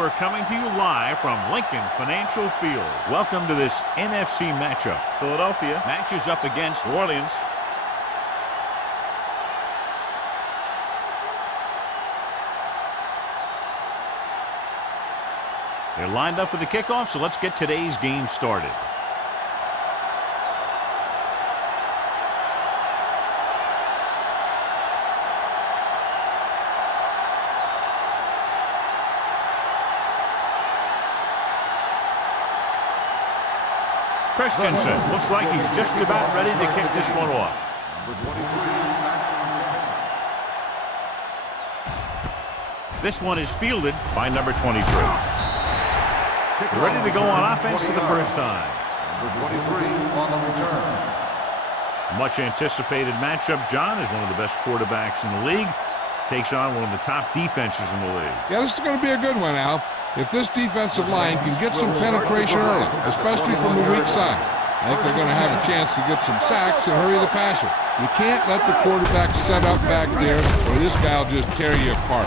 we're coming to you live from Lincoln Financial Field. Welcome to this NFC matchup. Philadelphia matches up against New Orleans. They're lined up for the kickoff, so let's get today's game started. Christensen looks like he's just about ready to kick this one off. This one is fielded by number 23. They're ready to go on offense for the first time. Number 23 on the return. Much anticipated matchup. John is one of the best quarterbacks in the league. Takes on one of the top defenses in the league. Yeah, this is going to be a good one, Al. If this defensive line can get some penetration early, especially from the weak side, I think they're going to have a chance to get some sacks and hurry the passer. You can't let the quarterback set up back there, or this guy will just tear you apart.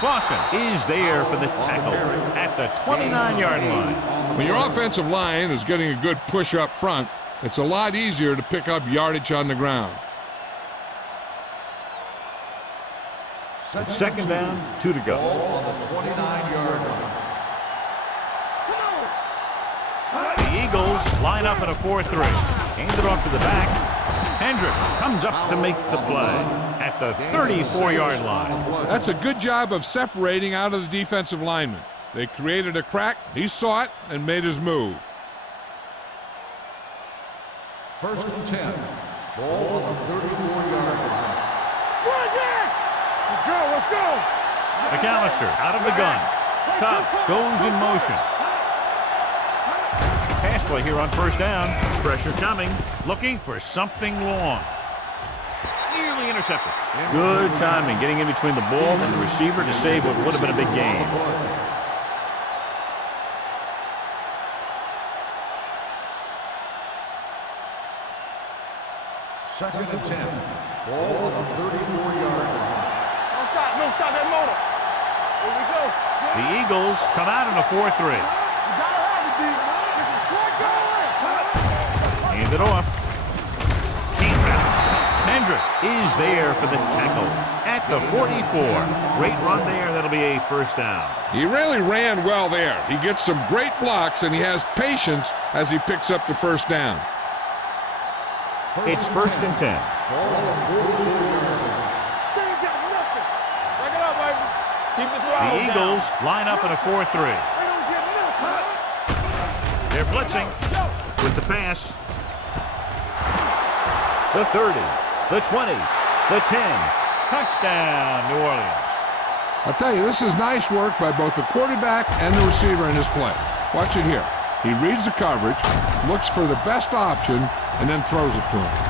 Clausen is there for the tackle at the 29-yard line. When your offensive line is getting a good push up front, it's a lot easier to pick up yardage on the ground. It's second down, 2 to go. On the 29-yard line. The Eagles line up in a 4-3. Hand it off to the back. Hendricks comes up to make the play at the 34-yard line. That's a good job of separating out of the defensive lineman. They created a crack, he saw it, and made his move. First and 10. Ball on the 34-yard line. Let's go! McAllister out of the gun. Tubbs goes in motion. Pass play here on first down. Pressure coming. Looking for something long. Nearly intercepted. Good timing getting in between the ball and the receiver to save what would have been a big gain. Second and 10. Ball on the 34-yard line. No, stop that motor. Here we go. The Eagles come out in a 4-3. You gotta have it, D. Hand it off. Hendricks is there for the tackle at the 44. Great run there. That'll be a first down. He really ran well there. He gets some great blocks, and he has patience as he picks up the first down. It's first and 10. Ball on the 44-yard line. The Eagles line up in a 4-3. They're blitzing with the pass. The 30, the 20, the 10. Touchdown, New Orleans. I'll tell you, this is nice work by both the quarterback and the receiver in this play. Watch it here. He reads the coverage, looks for the best option, and then throws it to him.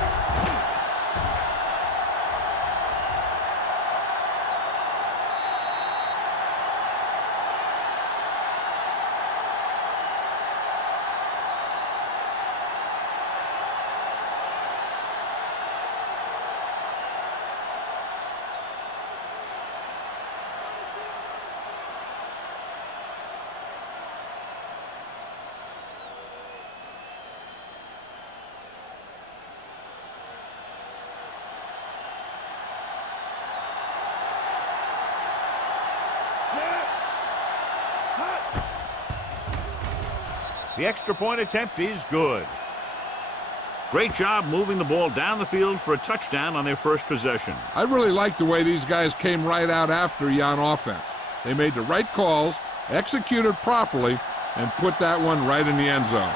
The extra point attempt is good. Great job moving the ball down the field for a touchdown on their first possession. I really like the way these guys came right out after you on offense. They made the right calls, executed properly, and put that one right in the end zone.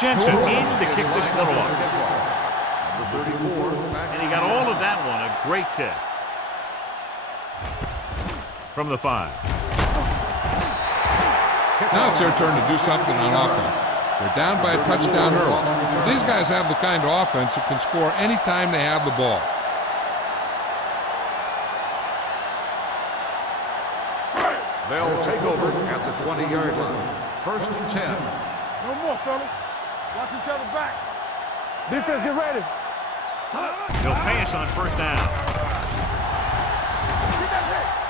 Jensen in to kick this one off. Number 34. And he got all of that one. A great kick. From the 5. Now it's their turn to do something on offense. They're down by a touchdown early. These guys have the kind of offense that can score anytime they have the ball. They'll take over at the 20-yard line. 1st and 10. No more, fellas. Watch each other back. Defense, get ready. He'll pass on 1st down.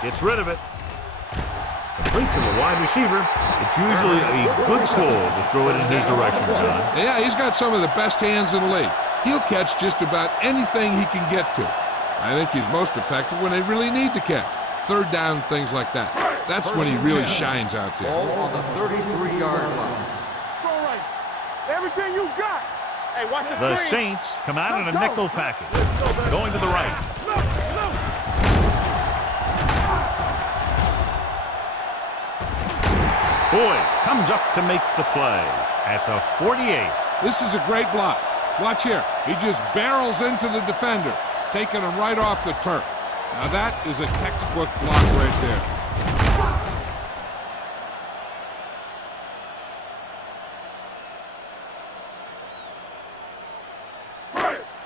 Gets rid of it. Complete to the wide receiver. It's usually a good call to throw it in his direction, John. Yeah, he's got some of the best hands in the league. He'll catch just about anything he can get to. I think he's most effective when they really need to catch. 3rd down, things like that. That's when he really shines out there. Ball on the 33-yard line. Throw right. Everything you got. Hey, watch the The screen. Saints come out in a nickel package. Going to the right. Boyd comes up to make the play at the 48. This is a great block. Watch here. He just barrels into the defender, taking him right off the turf. Now that is a textbook block right there.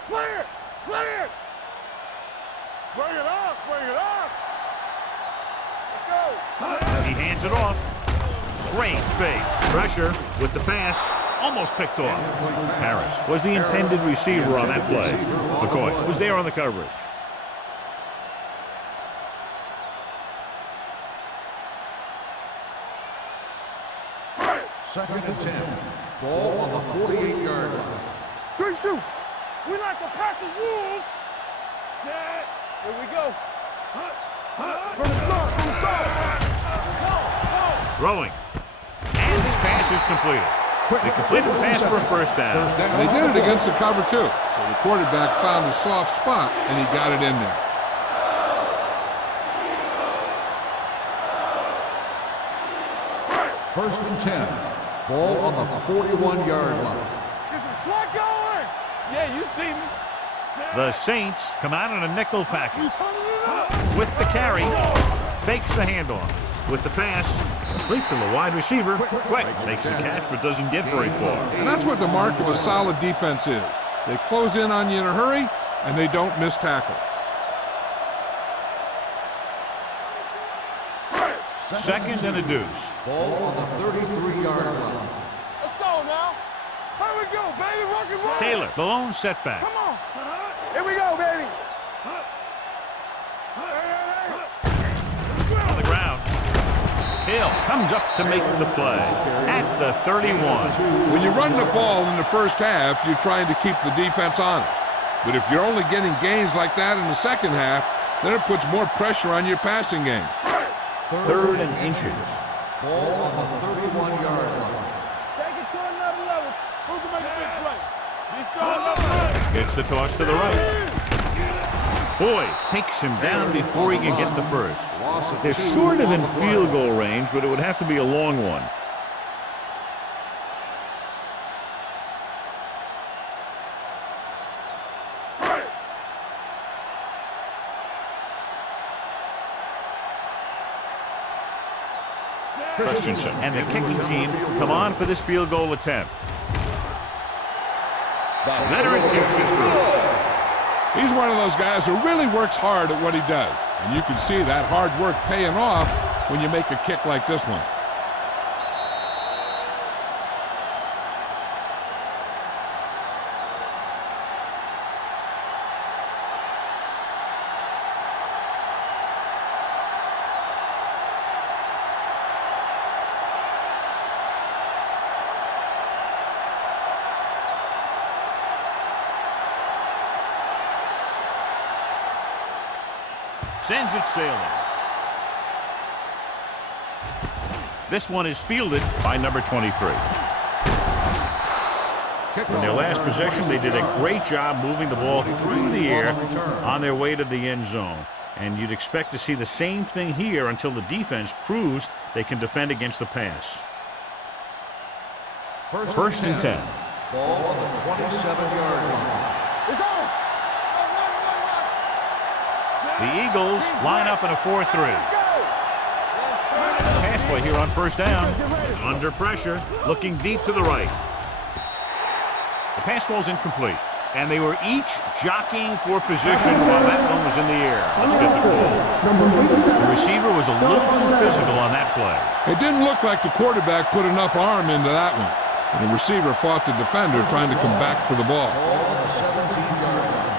Clear! Clear! Bring it up! Bring it up! Let's go! He hands it off. Great fake. Pressure with the pass. Almost picked off. Harris was the intended receiver on that play. McCoy was there on the coverage. Second and 10. Ball on the 48-yard line. Good shoot! We like to pack the wolves! Set! Here we go! From the start! Throwing. And his pass is completed. They completed the pass for a 1st down. They did it against the cover, too. So the quarterback found a soft spot, and he got it in there. First and 10. Ball on the 41-yard line. Get some slack going! Yeah, you see me. The Saints come out in a nickel package. With the carry, fakes the handoff. With the pass, complete to the wide receiver. Quick, makes the catch but doesn't get very far. And that's what the mark of a solid defense is. They close in on you in a hurry, and they don't miss tackle. 2nd and a deuce. Ball on the 33-yard line. Let's go now. Here we go, baby. Rock and roll. Taylor, the lone setback. Come on. Here we go, baby. On the ground. Hill comes up to make the play at the 31. When you run the ball in the first half, you're trying to keep the defense honest. But if you're only getting gains like that in the second half, then it puts more pressure on your passing game. 3rd and inches. Ball on the 31-yard line. Take it to another level. Who can make a big play? He's throwing up right. Gets the toss to the right. Boyd takes him down before he can get the 1st. They're sort of in field goal range, but it would have to be a long one. Christensen and the kicking team come on for this field goal attempt. The veteran kicks it through. He's one of those guys who really works hard at what he does. And you can see that hard work paying off when you make a kick like this one. Sends it sailing. This one is fielded by number 23. In their last possession, they did a great job moving the ball through the air on their way to the end zone. And you'd expect to see the same thing here until the defense proves they can defend against the pass. 1st and 10. Ball on the 27-yard line. It's on. The Eagles line up in a 4-3. Pass play here on 1st down. Under pressure, looking deep to the right. The pass ball's incomplete. And they were each jockeying for position while that one was in the air. Let's get the call. The receiver was a little too physical on that play. It didn't look like the quarterback put enough arm into that one. And the receiver fought the defender trying to come back for the ball. Ball on the 17-yard line.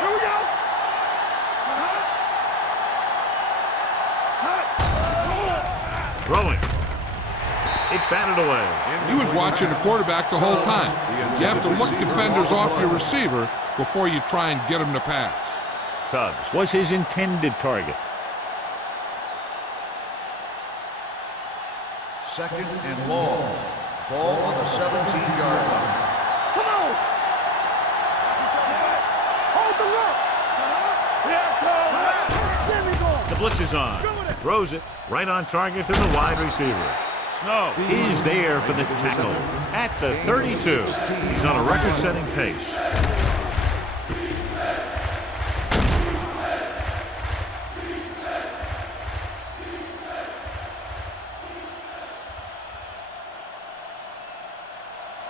Here we go. Throwing. It's batted away. He was watching the quarterback the whole time. You have to look defenders off your receiver before you try and get him to pass. Tubbs was his intended target. Second and long. Ball on the 17-yard line. Come on. Hold the look. Yeah, there we go. The blitz is on. Throws it right on target to the wide receiver. Snow is there for the tackle at the 32. He's on a record-setting pace.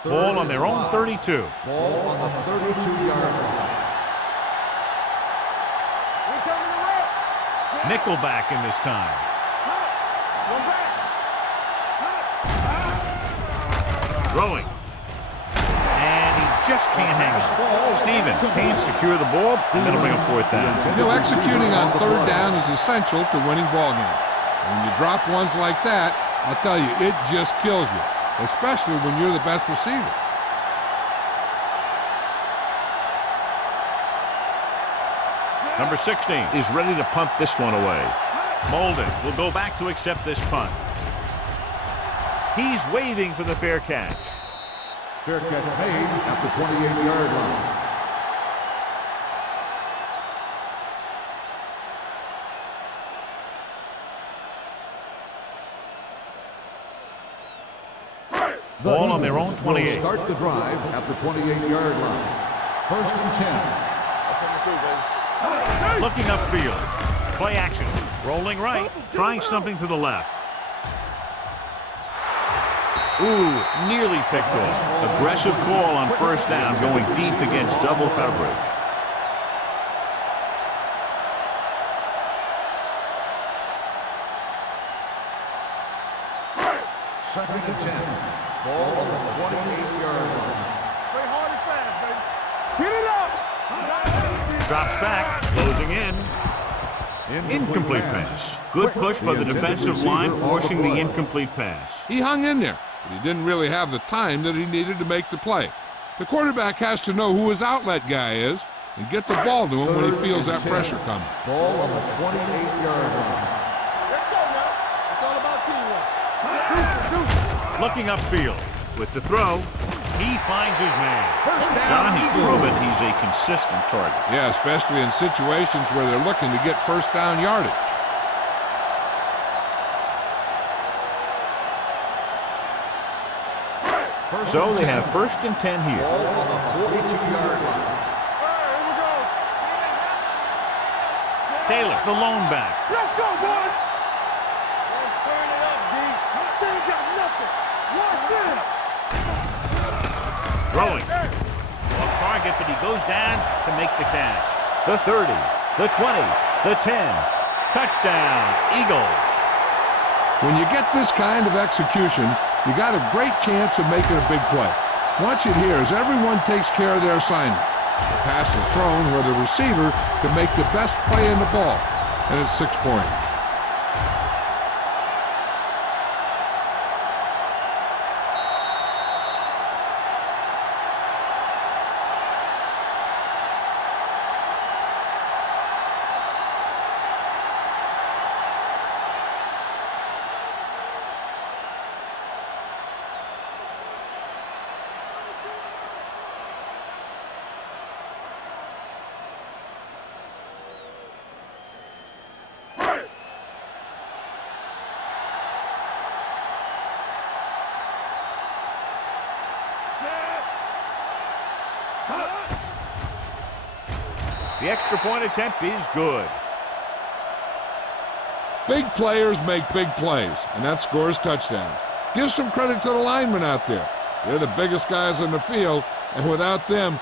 Ball on their own 32. Ball on the 32-yard line. Nickelback in this time. Throwing. And he just can't hang it. Stevens can't secure the ball, and that'll bring him fourth down. You know, executing on third down is essential to winning ball games. When you drop ones like that, I'll tell you, it just kills you, especially when you're the best receiver. Number 16 is ready to punt this one away. Molden will go back to accept this punt. He's waving for the fair catch. Fair catch made at the 28-yard line. Ball on their own Will 28. start the drive at the 28-yard line. First and 10. Looking upfield. Play action. Rolling right. Trying something to the left. Ooh, nearly picked off. Aggressive call on first down, going deep against double coverage. Second and 10. Ball on the 28-yard line. Play hard and fast, baby. Get it up. Drops back, closing in. Incomplete pass. Good push by the defensive line, forcing the incomplete pass. He hung in there, but he didn't really have the time that he needed to make the play. The quarterback has to know who his outlet guy is and get the ball to him when he feels that pressure coming. Ball on the 28-yard line. Let's go now. It's all about teamwork. Looking upfield with the throw, he finds his man. John has proven he's a consistent target. Yeah, especially in situations where they're looking to get first down yardage. So they have first and 10 here. Ball on the 42-yard line. Here we go. Taylor, the lone back. Let's go, boys. Let's turn it up, D. They ain't got nothing. Watch it. Throwing. Off target, but he goes down to make the catch. The 30, the 20, the 10. Touchdown, Eagles. When you get this kind of execution, you got a great chance of making a big play. Watch it here as everyone takes care of their assignment. The pass is thrown where the receiver can make the best play in the ball, and it's 6 points. The extra point attempt is good. Big players make big plays, and that scores touchdowns. Give some credit to the linemen out there. They're the biggest guys in the field, and without them,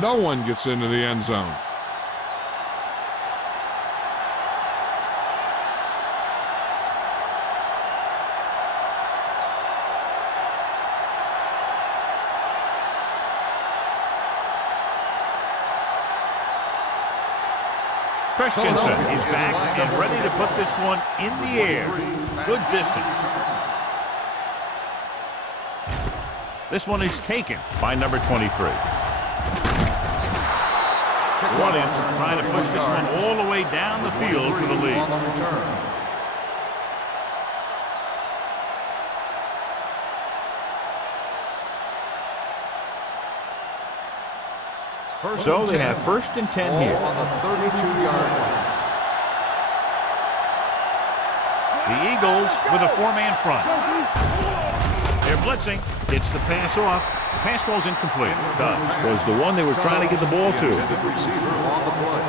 no one gets into the end zone. Christensen is back and ready to put this one in the air. Good distance. This one is taken by number 23. Williams trying to push this one all the way down the field for the lead. So they have 1st and 10 here. On the 32-yard line. The Eagles with a 4-man front. They're blitzing. Gets the pass off. The pass falls incomplete. Dobbs was the one they were trying to get the ball to. Receiver on the play.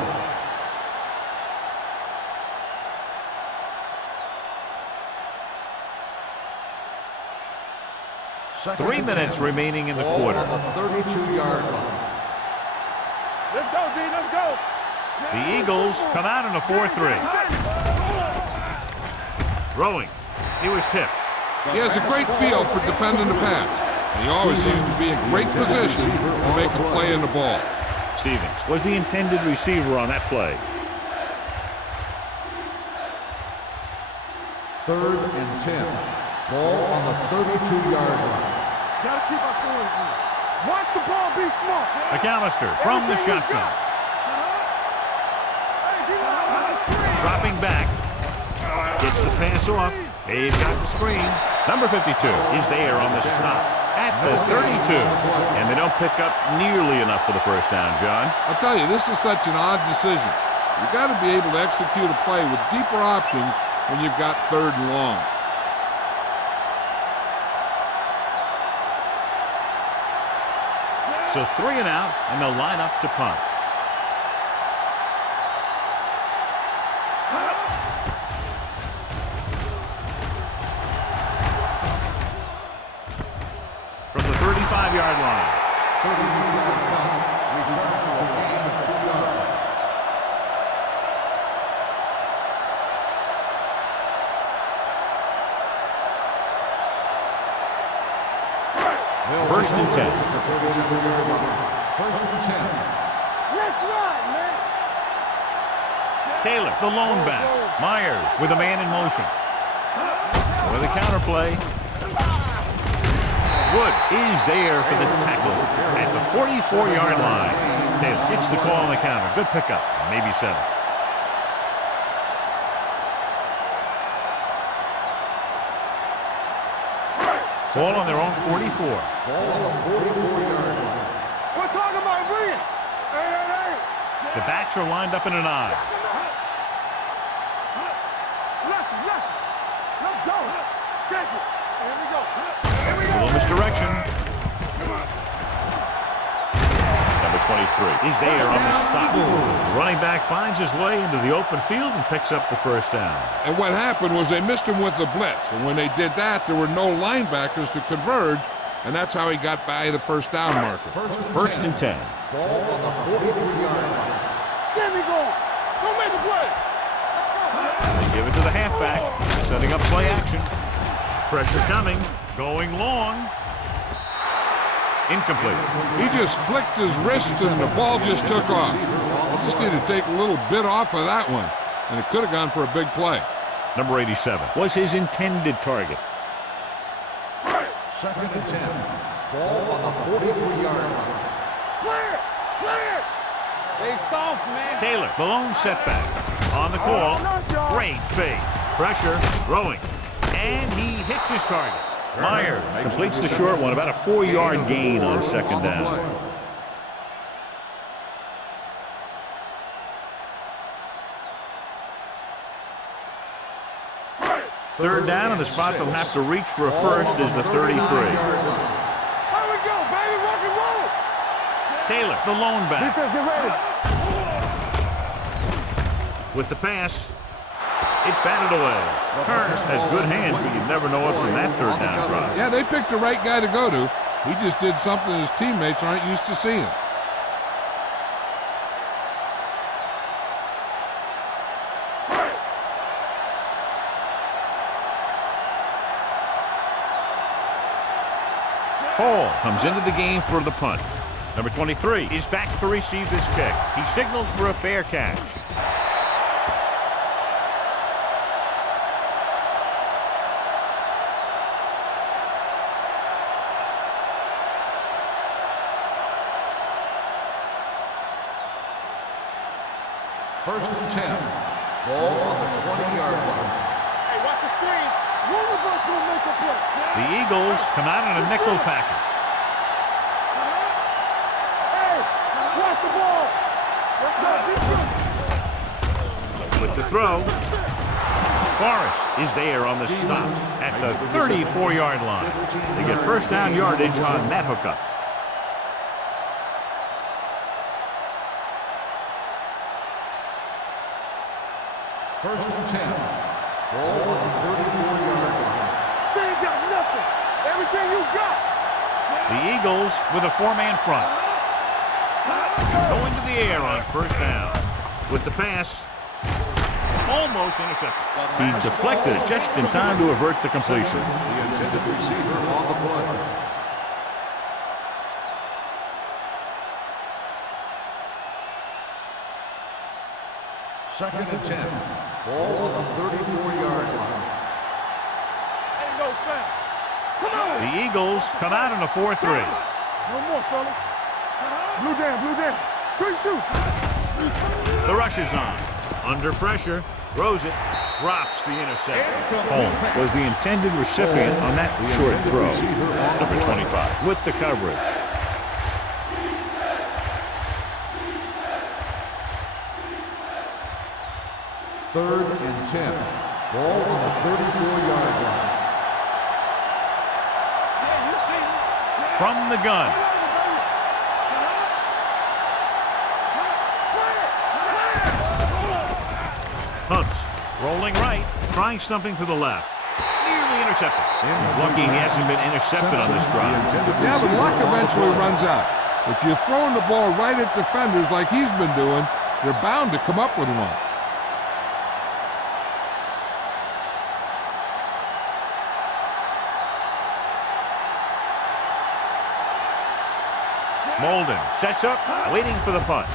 Second 3 minutes remaining in the quarter. On the 32-yard line. Let's go, D, let's go. The Eagles come out in a 4-3. Throwing. He was tipped. He has a great feel for defending the pass. And he always seems to be in great position to make a play in the ball. Stevens was the intended receiver on that play. 3rd and 10. Ball on the 32-yard line. Gotta keep our points in. Watch the ball, be smart. McAllister from the shotgun. Dropping back. Gets the pass off. They've got the screen. Number 52 is there on the stop at the 32. And they don't pick up nearly enough for the first down, John. I'll tell you, this is such an odd decision. You've got to be able to execute a play with deeper options when you've got 3rd and long. So 3 and out, and they'll line up to punt. From the 35-yard line. 32-yard punt. Return for a gain of 2 yards. First and 10. 1st and 10. Let's run, man. Taylor, the lone back. Myers with a man in motion. With a counterplay. Woods is there for the tackle at the 44-yard line. Taylor gets the call on the counter. Good pickup. Maybe 7. Ball on their own 44. Ball on the 44-yard line. We're talking about bringing. Hey. The backs are lined up in an I. Left. Let's go. Check it. Here we go. A little misdirection. Number 23 is there on the stop. The running back finds his way into the open field and picks up the first down. And what happened was they missed him with the blitz. And when they did that, there were no linebackers to converge. And that's how he got by the first down marker. First and 10. Ball on the 43-yard line. There we go. Don't make a play. They give it to the halfback, setting up play action. Pressure coming, going long. Incomplete. He just flicked his wrist and the ball just took off. I just need to take a little bit off of that one. And it could have gone for a big play. Number 87 was his intended target. 2nd and 10. Ball on the 43-yard line. Clear. They soft, man. Taylor, the lone setback. On the call. Great fake. Pressure, throwing. And he hits his target. Myers completes the short one, about a 4-yard gain on 2nd down. Third down, and the spot they'll have to reach for a first is the 33. Here we go, baby. Rock and roll. Taylor, the lone back. Defense, get ready. With the pass, it's batted away. Turner has good hands, but you never know it from that 3rd down drive. Yeah, they picked the right guy to go to. He just did something his teammates aren't used to seeing. Hall comes into the game for the punt. Number 23 is back to receive this kick. He signals for a fair catch. First and 10. Ball on the 20-yard line. Hey, watch the screen. Run the ball to make a play. The Eagles come out in a nickel package. Hey, watch the ball. Let's go. With the throw, Forrest is there on the stop at the 34-yard line. They get first down yardage on that hookup. First and 10. Ball on the 34-yard line. They ain't got nothing. Everything you got. The Eagles with a four-man front. Going to the air on first down. With the pass, almost intercepted. He deflected it just in time to avert the completion. The intended receiver on the play. Second and 10. Ball on the 34-yard line. Ain't no foul. Come on. The Eagles come out in a 4-3. No more, fella. Blue down, blue down. Good shoot. The rush is on. Under pressure, throws it, drops the interception. Holmes was the intended recipient on that short throw. Number 25 with the coverage. Third and 10. Ball on the 34-yard line. From the gun. Hunts rolling right, trying something to the left. Nearly intercepted. He's lucky he hasn't been intercepted on this drive. Yeah, but luck eventually runs out. If you're throwing the ball right at defenders like he's been doing, you're bound to come up with one. Molden sets up, waiting for the punt.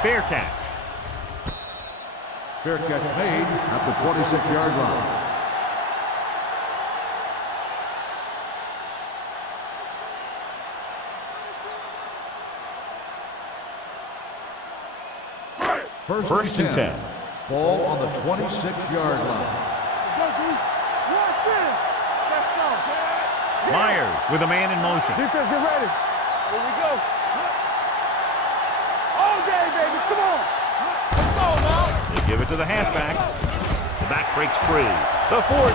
Fair catch. Fair catch made at the 26-yard line. First and 10. Ball on the 26-yard line. Go, dude. Watch it. Let's go. Myers with a man in motion. Defense, get ready. Here we go. All day, baby. Come on. Let's go now. They give it to the halfback. The back breaks free. The 40.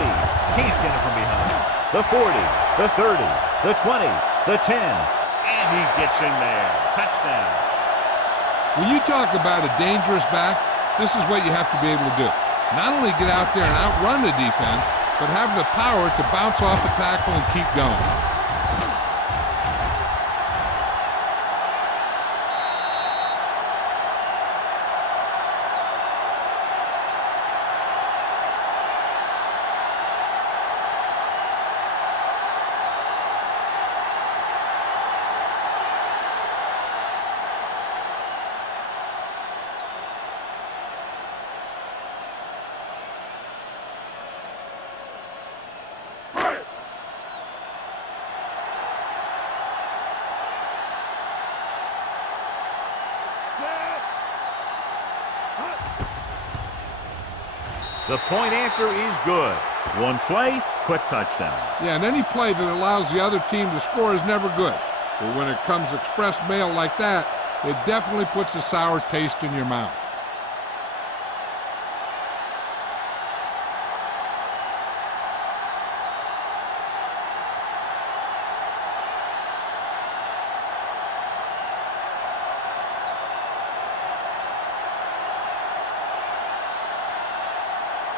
Can't get it from behind. The 40. The 30. The 20. The 10. And he gets in there. Touchdown. When you talk about a dangerous back, this is what you have to be able to do. Not only get out there and outrun the defense, but have the power to bounce off a tackle and keep going. The point after is good. One play, quick touchdown. Yeah, and any play that allows the other team to score is never good. But when it comes express mail like that, it definitely puts a sour taste in your mouth.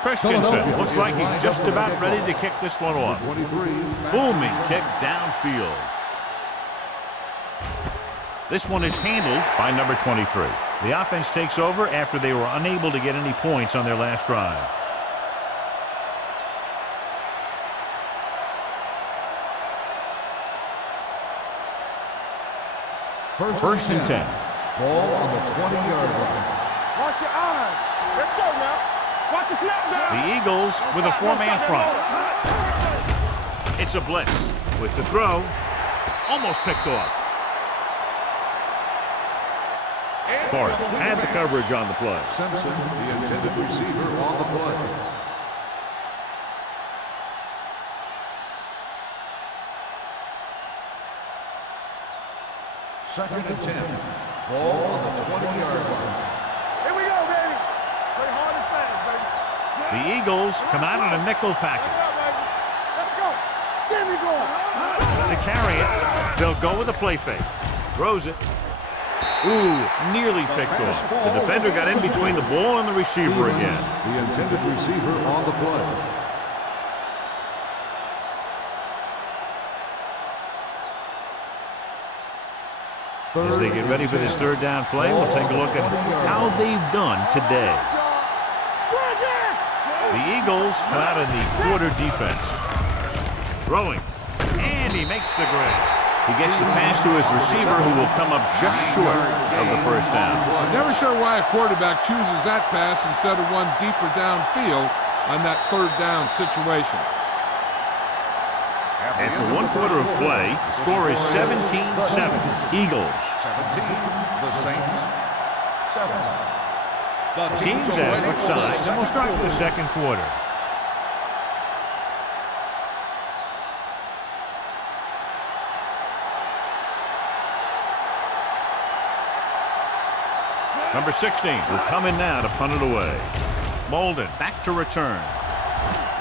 Christensen looks like he's just about ready to kick this one off. Booming kick downfield. This one is handled by number 23. The offense takes over after they were unable to get any points on their last drive. First and 10. Ball on the 20-yard line. Watch your eyes. Let's go now. Watch the snap down. The Eagles with a four-man front. It's a blitz with the throw. Almost picked off. Forrest had the coverage on the play. Simpson, the intended receiver, on the play. Second and 10. Ball on the 20-yard line. Here we go, baby. Play hard and fast, baby. The Eagles come out on a nickel package. Let's go. There we go. To carry it, they'll go with a play fake. Throws it. Ooh, nearly picked off. The defender got in between the ball and the receiver again. The intended receiver on the play. As they get ready for this third down play, we'll take a look at how they've done today. The Eagles come out in the quarter defense. Throwing, and he makes the grab. He gets the pass to his receiver, who will come up just short of the first down. I'm never sure why a quarterback chooses that pass instead of one deeper downfield on that third down situation. After one quarter of play, the score is 17-7. Eagles. 17, the Saints. 7. The teams have switched sides, and we'll start with the second quarter. Number 16 will come in now to punt it away. Molden back to return.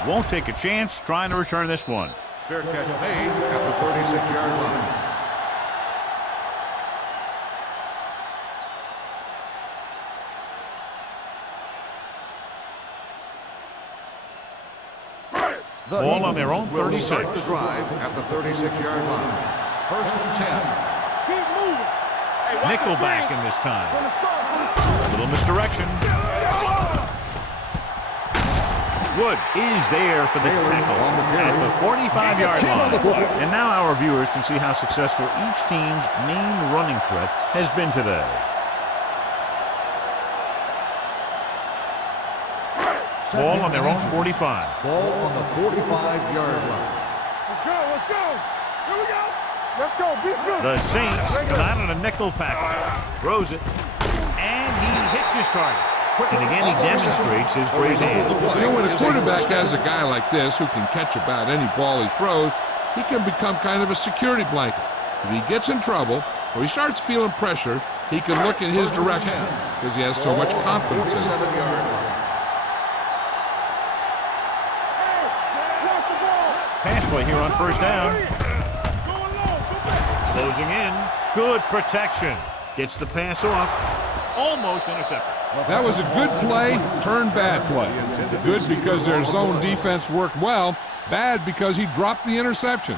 Won't take a chance trying to return this one. Fair catch made at the 36-yard line. Ball on their own 36. Start the drive at the 36-yard line. First and 10. Keep moving. Hey, watch the Nickelback screen. in this time. From the start. A little misdirection. Wood is there for the tackle at the 45-yard line. And now our viewers can see how successful each team's main running threat has been today. Ball on their own 45. Ball on the 45-yard line. Let's go. Let's go. Here we go. Let's go. Be good. The Saints come out on a nickel package. Throws it. And he hits his target. And again, he demonstrates his great hands. You know, when a quarterback has a guy like this who can catch about any ball he throws, he can become kind of a security blanket. If he gets in trouble or he starts feeling pressure, he can look in his direction because he has so much confidence in it. Pass play here on first down. Closing in. Good protection. Gets the pass off. Almost intercepted. That was a good play, turned bad play. Good because their zone defense worked well. Bad because he dropped the interception.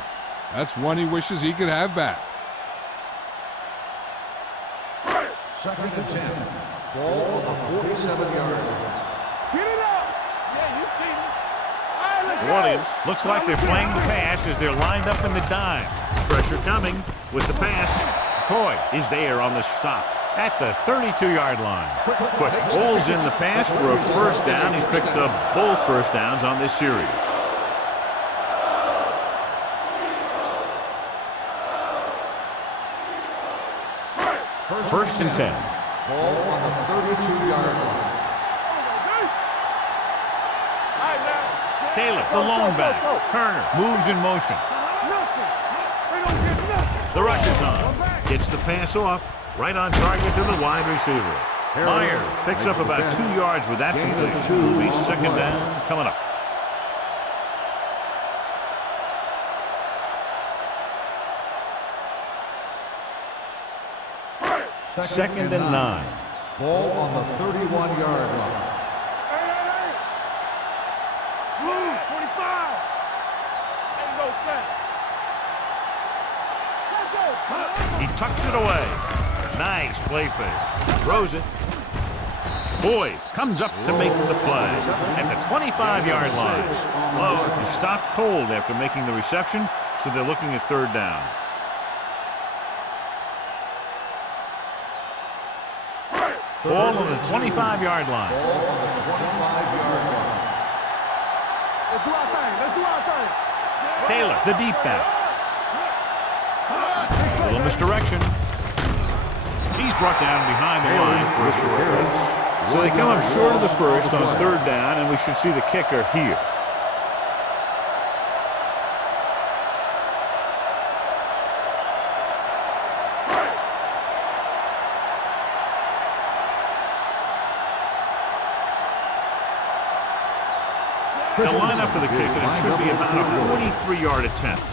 That's one he wishes he could have back. Second and 10. Ball on the 47-yard line. Get it up. Yeah, you see me. All right, let's go. Williams looks like they're playing the pass as they're lined up in the dime. Pressure coming with the pass. Coy is there on the stop at the 32-yard line. Quick pulls in the pass for a first down. He's picked up both first downs on this series. First and 10. Ball on the 32-yard line. Taylor, the lone back. Turner moves in motion. The rush is on. Gets the pass off. Right on target to the wide receiver. Myers picks up about 2 yards with that completion. It'll be second down coming up. Second and 9. Ball on the 31-yard line. tucks it away. Nice play fake. Throws it. Boyd comes up to make the play at the 25-yard line. Lowe is stopped cold after making the reception, so they're looking at third down. Ball on the 25-yard line. Ball on the 25-yard line. Let's do our thing. Let's do our thing. Taylor, the deep back. A little misdirection. He's brought down behind the line for a short pass. So they come up short of the first on third down, and we should see the kicker here. They'll line up for the kick, and it should be about a 43-yard attempt.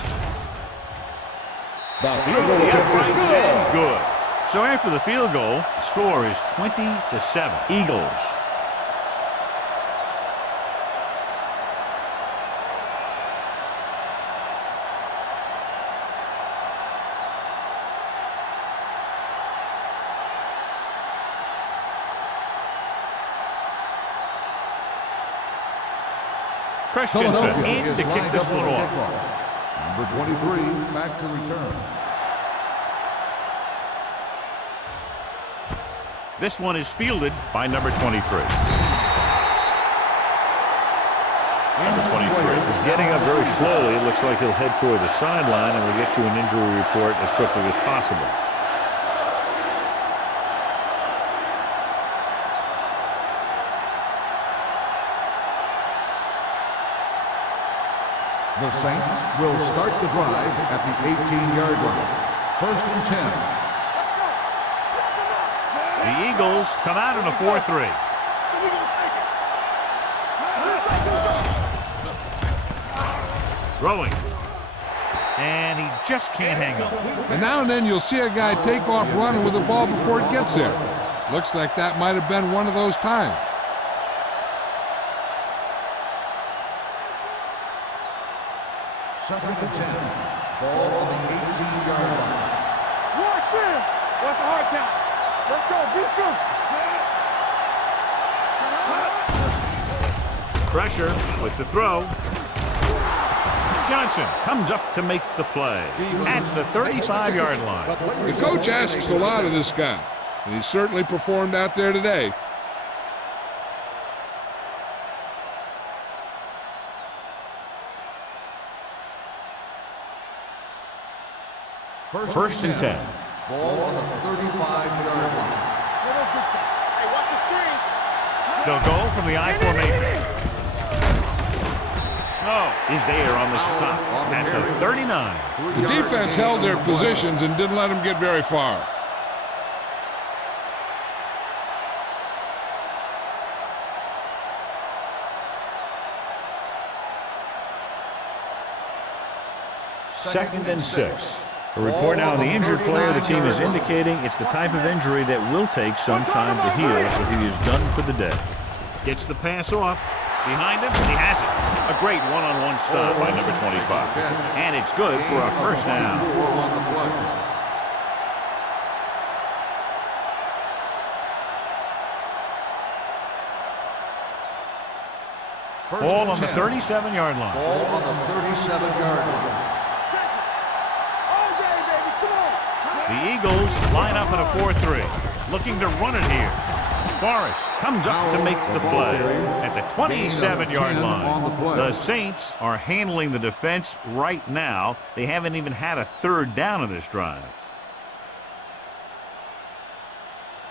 Through the uprights and good. So after the field goal, the score is 20-7. Eagles. Christensen in to kick this one off. Number 23, back to return. This one is fielded by number 23. Number 23 is getting up very slowly. It looks like he'll head toward the sideline, and we'll get you an injury report as quickly as possible. The Saints will start the drive at the 18-yard line. 1st and 10. The Eagles come out in a 4-3. Throwing. And he just can't hang on. And now and then you'll see a guy take off running with the ball before it gets there. Looks like that might have been one of those times. Second and 10. Ball on the 18-yard line. Watch him. What's the hard count? Let's go. Be good. Pressure with the throw. Johnson comes up to make the play at the 35-yard line. The coach asks a lot of this guy, and he certainly performed out there today. First and 10. Ball on the 35-yard line. Hey, watch the screen. They'll go from the I formation. Snow is there on the stop at the 39. The defense held their positions and didn't let them get very far. Second and 6. A report now on the injured player. The team is indicating it's the type of injury that will take some time to heal, so he is done for the day. Gets the pass off. Behind him, and he has it. A great one-on-one stop by number 25. And it's good for a first down. Ball on the 37-yard line. Ball on the 37-yard line. The Eagles line up in a 4-3, looking to run it here. Forrest comes up to make the play at the 27-yard line. The Saints are handling the defense right now. They haven't even had a third down in this drive.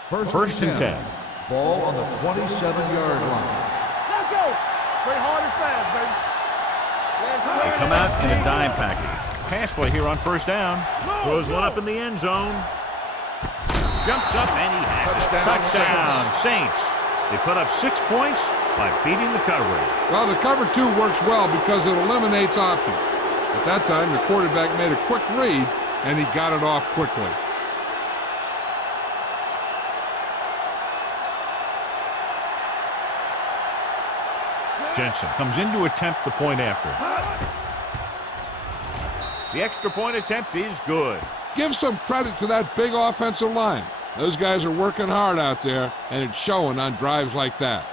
First and 10. Ball on the 27-yard line. Let's go. Play hard and fast, baby. They come out in a dime package. Pass play here on first down. Throws one up in the end zone. Jumps up and he has it. Touchdown, Saints. They put up 6 points by beating the coverage. Well, the cover 2 works well because it eliminates options. At that time, the quarterback made a quick read, and he got it off quickly. Jensen comes in to attempt the point after. The extra point attempt is good. give some credit to that big offensive line. Those guys are working hard out there, and it's showing on drives like that.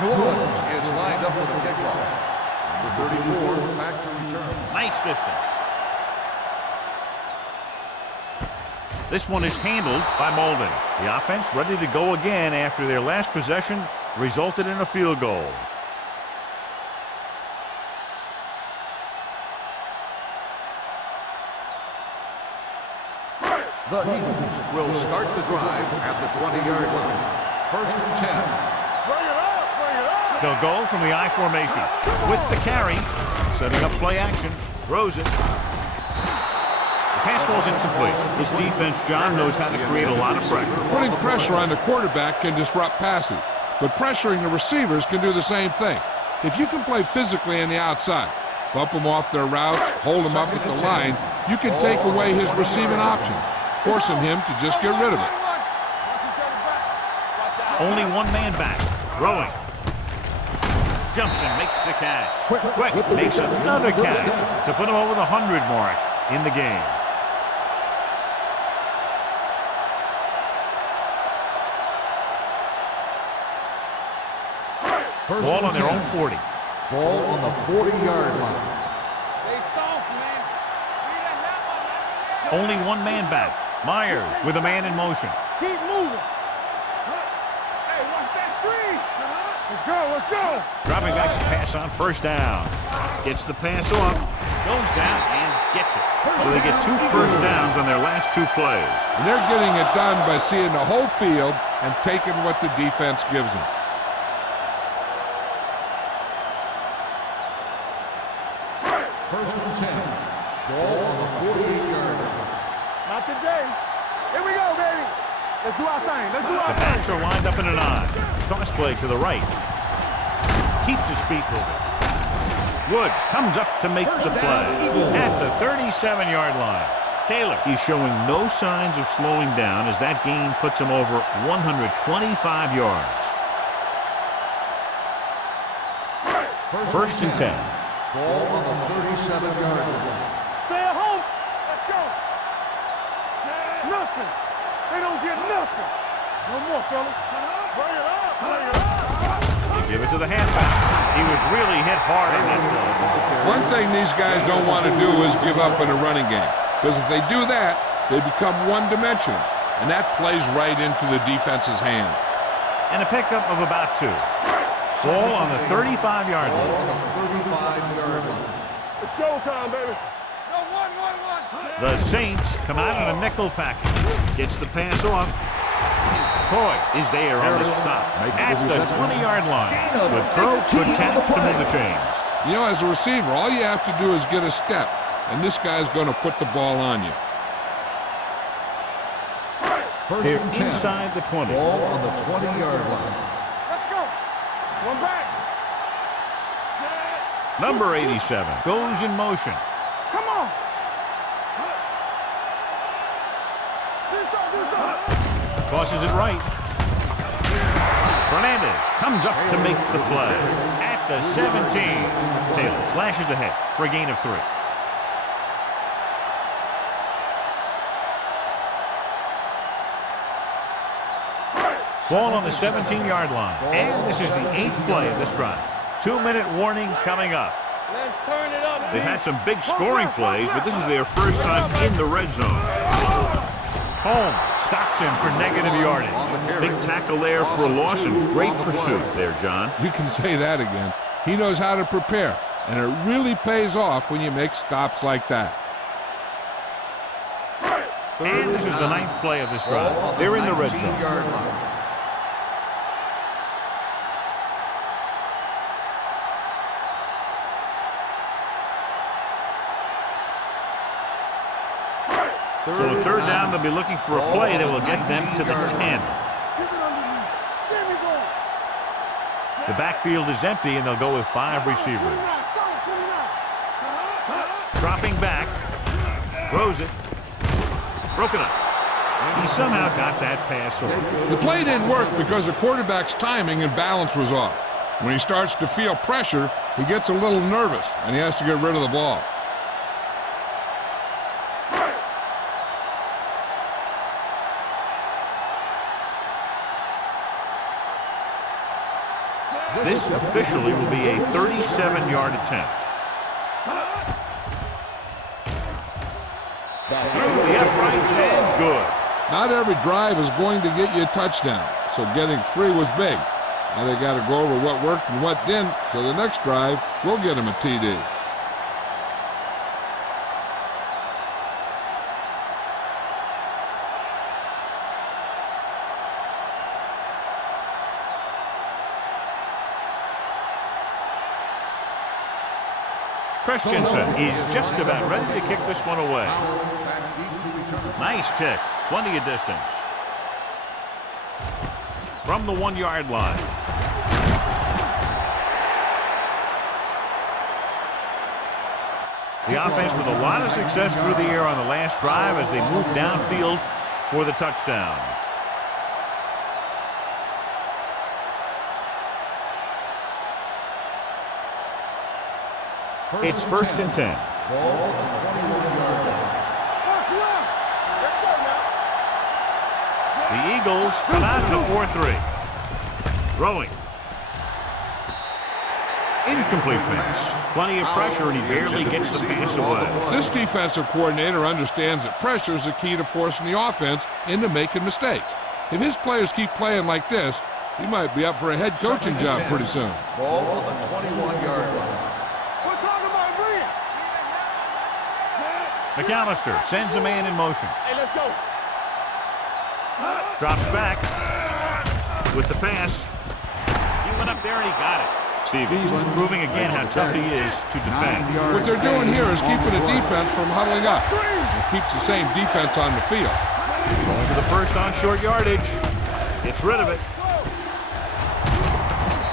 New Orleans is lined up for the kickoff. Number 34, back to return. Nice distance. This one is handled by Molden. The offense ready to go again after their last possession resulted in a field goal. The Eagles will start the drive at the 20-yard line. First and 10. Bring it up, bring it up. They'll go from the I formation with the carry, setting up play action, throws it. The pass falls incomplete. This defense, John, knows how to create a lot of pressure. Putting pressure on the quarterback can disrupt passing, but pressuring the receivers can do the same thing. If you can play physically on the outside, bump them off their routes, hold them up at the line, you can take away his receiving options, forcing him to just get rid of it. Only one man back, throwing. Jumps and makes the catch. Quick makes another catch to put him over the 100 mark in the game. Ball on their own 40. Ball on the 40-yard line. They soft, man. Need a help, man. Only one man back. Myers with a man in motion. Keep moving. Hey, watch that screen. Let's go, let's go. Dropping back to pass on first down. Gets the pass off. Goes down and gets it. So they get 2 first downs on their last 2 plays. And they're getting it done by seeing the whole field and taking what the defense gives them. First and 10. Ball on the 48-yard line. Not today. Here we go, baby. Let's do our thing. Let's do our The thing. backs are lined up in an I. Toss play to the right. Keeps his feet moving. Woods comes up to make the play at the 37-yard line. Taylor, he's showing no signs of slowing down as that gain puts him over 125 yards. First and 10. Ball on the 37-yard line. Stay at home. Let's go. Nothing. They don't get nothing. No more, fellas. Bring it up. Bring it up. They give it to the halfback. He was really hit hard on that play. One thing these guys don't want to do is give up in a running game, because if they do that, they become one-dimensional, and that plays right into the defense's hand. And a pickup of about 2. Ball on the 35-yard Ball line. on the 35-yard line. It's showtime, baby. No, one. The Saints come out in a nickel package. Gets the pass off. Coy is there on the stop at the 20-yard line. Good throw, good catch to move the chains. You know, as a receiver, all you have to do is get a step, and this guy's going to put the ball on you. First They're and 10. inside the 20. Ball on the 20-yard line. Let's go. One back. Number 87 goes in motion. Come on. This up. Tosses it right. Fernandez comes up to make the play at the 17. Taylor slashes ahead for a gain of 3. Ball on the 17-yard line. And this is the 8th play of this drive. 2-minute warning coming up. Let's turn it up. They've had some big scoring plays, but this is their first time in the red zone. Holmes stops him for negative yardage. Big tackle there for a loss and great pursuit there, John. You can say that again. He knows how to prepare, and it really pays off when you make stops like that. And this is the 9th play of this drive. They're in the red zone. 19-yard line. So a 3rd down, they'll be looking for a play that will get them to the 10. Keep it underneath. There we go. The backfield is empty, and they'll go with 5 receivers. 29. Dropping back. Throws it. Broken up. He somehow got that pass over. The play didn't work because the quarterback's timing and balance was off. When he starts to feel pressure, he gets a little nervous, and he has to get rid of the ball. This officially will be a 37-yard attempt. Through the uprights and good. Not every drive is going to get you a touchdown, so getting 3 was big. Now they got to go over what worked and what didn't, so the next drive will get him a TD. Christensen is just about ready to kick this one away. Nice kick. Plenty of distance. From the 1-yard line. The offense with a lot of success through the air on the last drive as they move downfield for the touchdown. It's 1st and 10. Ball at the 21-yard line. The Eagles come out in a 4-3. Throwing. Incomplete pass. Plenty of pressure, and he barely gets the pass away. This defensive coordinator understands that pressure is the key to forcing the offense into making mistakes. If his players keep playing like this, he might be up for a head coaching job pretty soon. Ball on the 21-yard line. McAllister sends a man in motion. Hey, let's go. Drops back with the pass. He went up there and he got it. Stevens is proving again how tough he is to defend. What they're doing here is keeping the defense from huddling up. It keeps the same defense on the field. Going to the first on short yardage. Gets rid of it.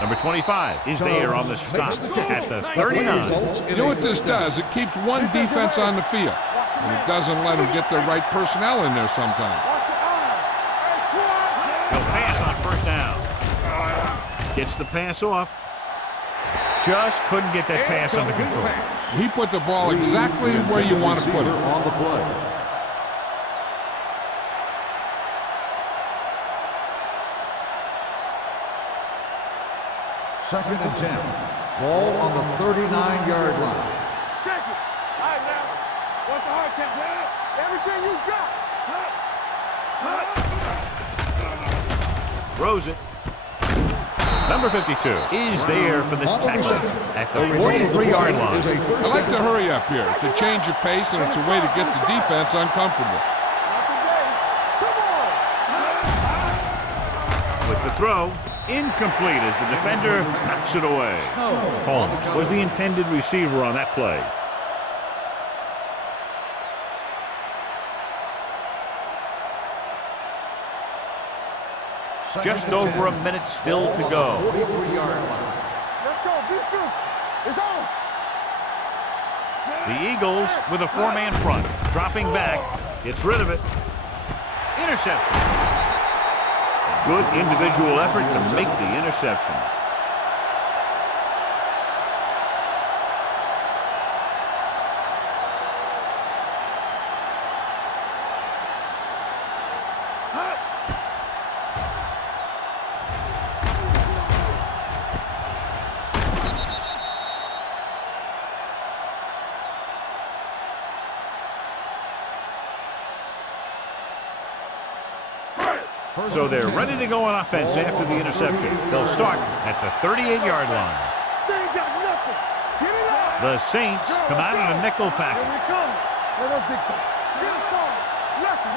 Number 25 is there on the stop at the 39. You know what this does? It keeps one defense on the field, and it doesn't let them get the right personnel in there sometimes. He'll pass on first down. Gets the pass off. Just couldn't get that pass under control. He put the ball exactly where you want to put it. On the play. Second and 10. Ball on the 39-yard line. Check it. All right, now. What's the hard count? Everything you got. Throws it. Number 52 is there for the tackle at the 43-yard line. I like to hurry up here. It's a change of pace, and it's a way to get the defense uncomfortable. With the throw, incomplete as the defender knocks it away. Holmes was the intended receiver on that play. Just over a minute still to go. 43-yard line. Let's go. It's on. The Eagles with a 4-man front. Dropping back. Gets rid of it. Interception. Good individual effort to make the interception. So they're ready to go on offense after the interception. They'll start at the 38-yard line. They ain't got nothing. Get it out. The Saints come out in a nickel package. Let us big time. Get it on. Nothing.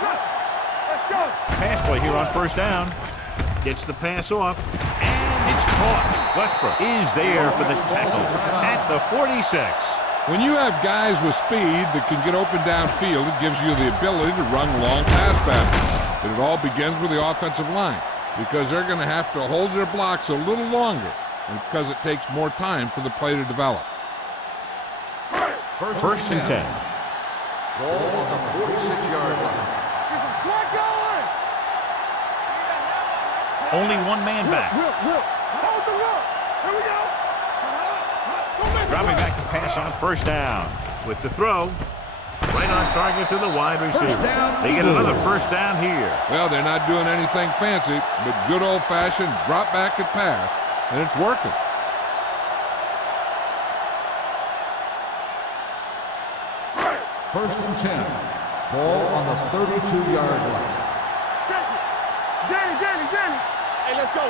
Let's go. Pass play here on first down. Gets the pass off. And it's caught. Westbrook is there for the tackle at the 46. When you have guys with speed that can get open downfield, it gives you the ability to run long pass patterns. But it all begins with the offensive line because they're going to have to hold their blocks a little longer and because it takes more time for the play to develop. First and 10. Ball on the 46-yard line. Get some slack going. Only one man back. Will. Hold the look. Here we go. Dropping back to pass on first down. With the throw, right on target to the wide receiver. They get another first down here. Well, they're not doing anything fancy, but good old-fashioned drop back and pass, and it's working. First and 10. Ball on the 32-yard line. Check it. Danny. Hey, let's go.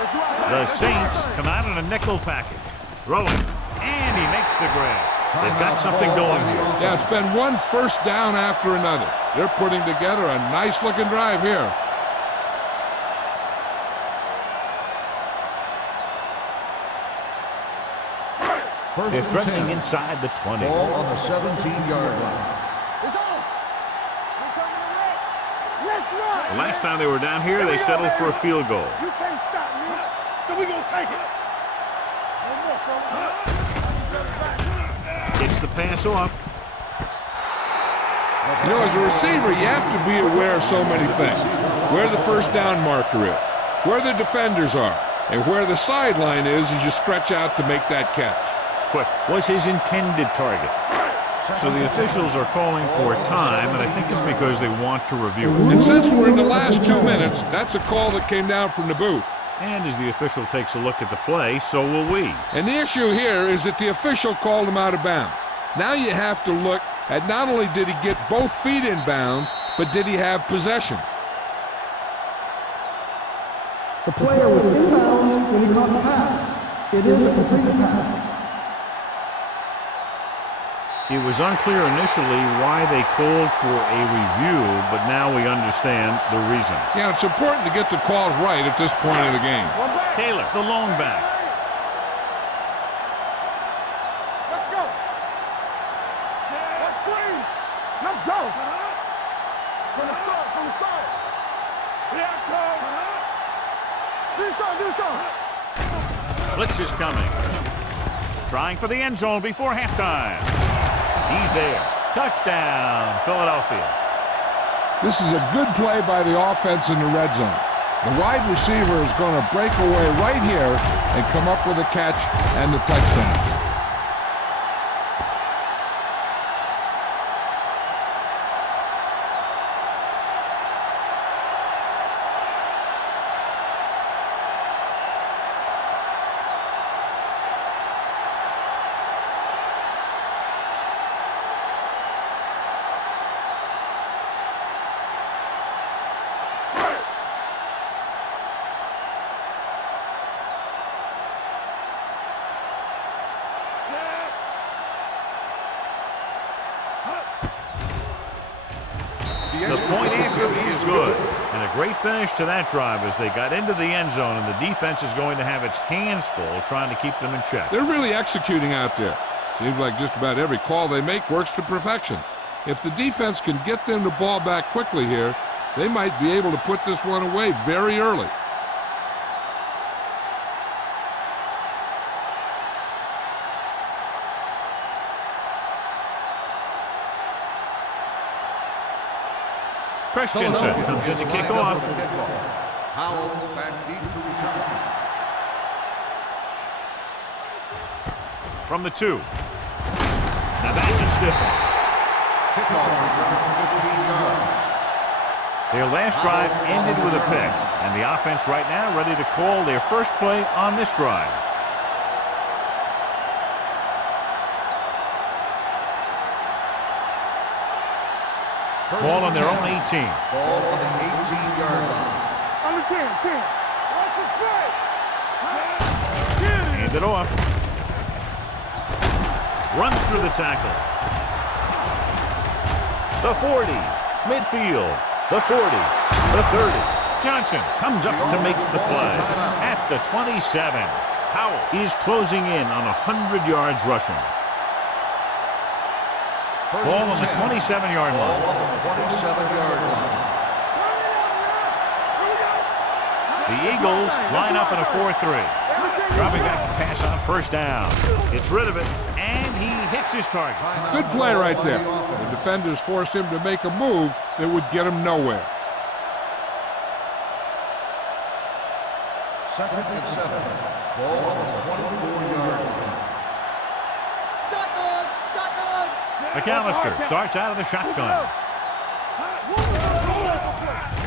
Let's do our The Saints come out in a nickel package. Throwing, and he makes the grab. They've got something going here. Yeah, it's been one first down after another. They're putting together a nice-looking drive here. They're threatening inside the 20. Ball on the 17-yard line. It's on. We're coming to wreck. Let's run. The last time they were down here, they settled for a field goal. You can't stop me. So we're going to take it. No more, fellas. Gets the pass off. You know, as a receiver, you have to be aware of so many things. Where the first down marker is, where the defenders are, and where the sideline is as you stretch out to make that catch. Quick was his intended target. So the officials are calling for time, and I think it's because they want to review it. And since we're in the last 2 minutes, that's a call that came down from the booth. And as the official takes a look at the play, so will we. And the issue here is that the official called him out of bounds. Now you have to look at not only did he get both feet in bounds, but did he have possession? The player was inbounds when he caught the pass. It is a completed pass. It was unclear initially why they called for a review, but now we understand the reason. Yeah, it's important to get the calls right at this point of the game. Taylor, the lone back. Let's go. Let's screen. Let's go. From the start. Here I come. Do something. Blitz is coming. Trying for the end zone before halftime. He's there. Touchdown, Philadelphia. This is a good play by the offense in the red zone. The wide receiver is going to break away right here and come up with a catch and the touchdown. The point after is good. And a great finish to that drive as they got into the end zone, and the defense is going to have its hands full trying to keep them in check. They're really executing out there. Seems like just about every call they make works to perfection. If the defense can get them the ball back quickly here, they might be able to put this one away very early. Christensen comes in to kick off. Howell back deep to return. From the 2. Now that's a stiff one. Kickoff return 15 yards. Their last drive ended with a pick, and the offense right now ready to call their first play on this drive. Ball on their own 18. Ball on the 18-yard line. On the 10. Watch the play. Hand it off. Runs through the tackle. The 40. Midfield. The 40. The 30. Johnson comes up to make the play at the 27. Howell is closing in on 100 yards rushing. Ball on the 27-yard line. Ball on the 27-yard line. The Eagles line up in a 4-3. Dropping back to pass on first down. Gets rid of it, and he hits his target. Good play right there. The defenders forced him to make a move that would get him nowhere. 2nd and 7. Ball on the 24-yard line. McAllister starts out of the shotgun.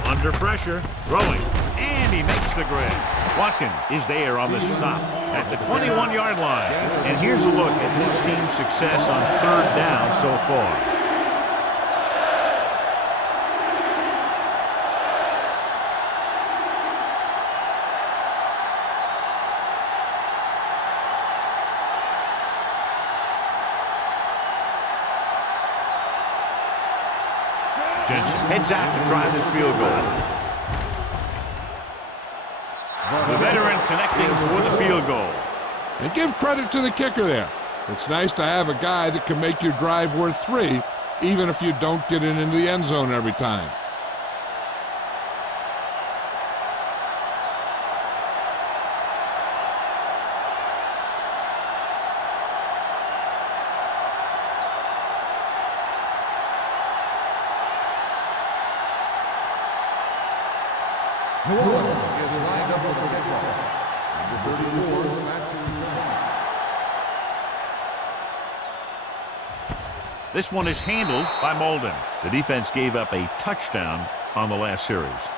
Under pressure, throwing, and he makes the grab. Watkins is there on the stop at the 21-yard line. And here's a look at each team's success on 3rd down so far. Jensen heads out to try this field goal. The veteran connecting for the field goal. And give credit to the kicker there. It's nice to have a guy that can make your drive worth 3, even if you don't get it into the end zone every time. New Orleans is lined up with the kickoff. Number 34, Matthew Jones. This one is handled by Molden. The defense gave up a touchdown on the last series.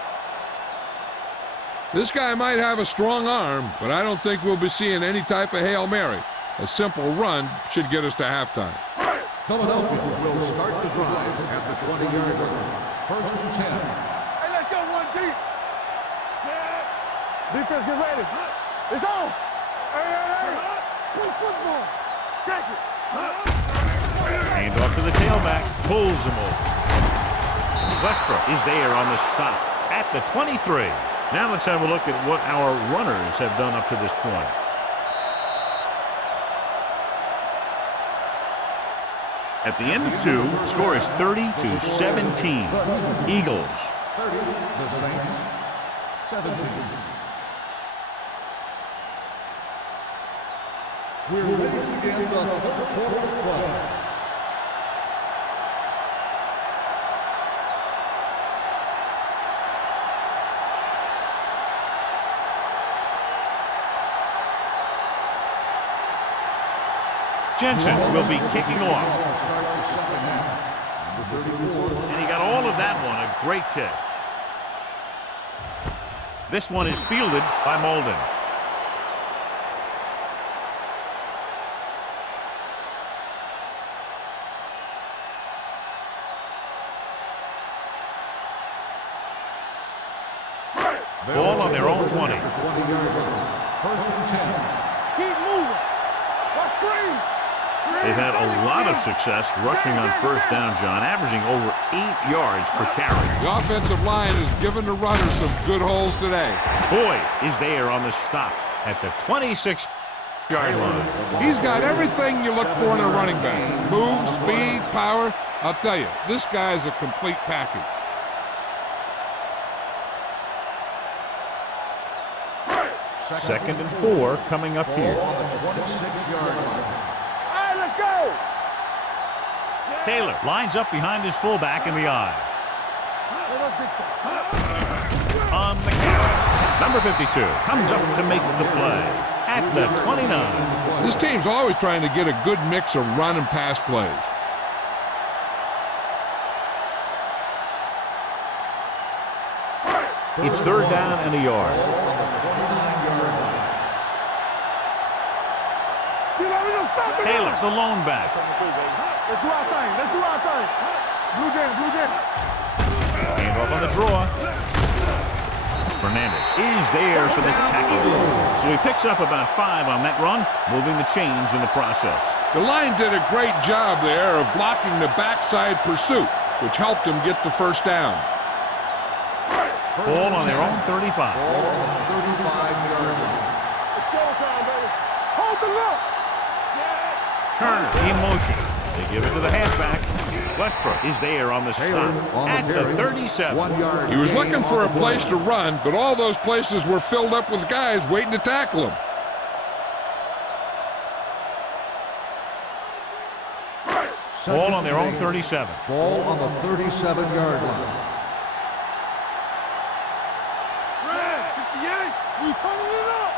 This guy might have a strong arm, but I don't think we'll be seeing any type of Hail Mary. A simple run should get us to halftime. Philadelphia will start the drive at the 20-yard line. 1st and 10. Hey, let's go one deep. Defense, get ready. It's on. Hey. Play football. Check it. Hand off to the tailback. Pulls him over. Westbrook is there on the stop at the 23. Now let's have a look at what our runners have done up to this point. At the end of 2, the score is 30-17. Eagles. 30, the Saints. 17. We're ready to begin the 3rd quarter of play. Jensen will be kicking off. Start the 2nd half. Number 34. And he got all of that one. A great kick. This one is fielded by Molden. Ball on their own 20. 20-yard line. 1st and 10. Keep moving. Let's screen. They've had a lot of success rushing on 1st down, John, averaging over 8 yards per carry. The offensive line has given the runners some good holes today. Boyd is there on the stop at the 26-yard line. He's got everything you look for in a running back. Move, speed, power. I'll tell you, this guy is a complete package. 2nd and 4 coming up here. Ball on the 26-yard line. All right, let's go. Taylor lines up behind his fullback in the eye. On the count, number 52 comes up to make the play at the 29. This team's always trying to get a good mix of run and pass plays. It's 3rd down and a yard. Taylor, the lone back. Let's do our thing. Let's do our thing. Blue game. Hand off on the draw. Fernandez is there for the tackle. So he picks up about 5 on that run, moving the chains in the process. The line did a great job there of blocking the backside pursuit, which helped him get the 1st down. Ball on their own 35. Ball on the 35-yard line. It's showtime, baby. Hold the look. Turner in motion. They give it to the halfback. Westbrook is there on the stop at the 37. 1 yard. He was looking for a place to run, but all those places were filled up with guys waiting to tackle him. Ball on their own 37. Ball on the 37-yard line. Red, 58. We turning it up.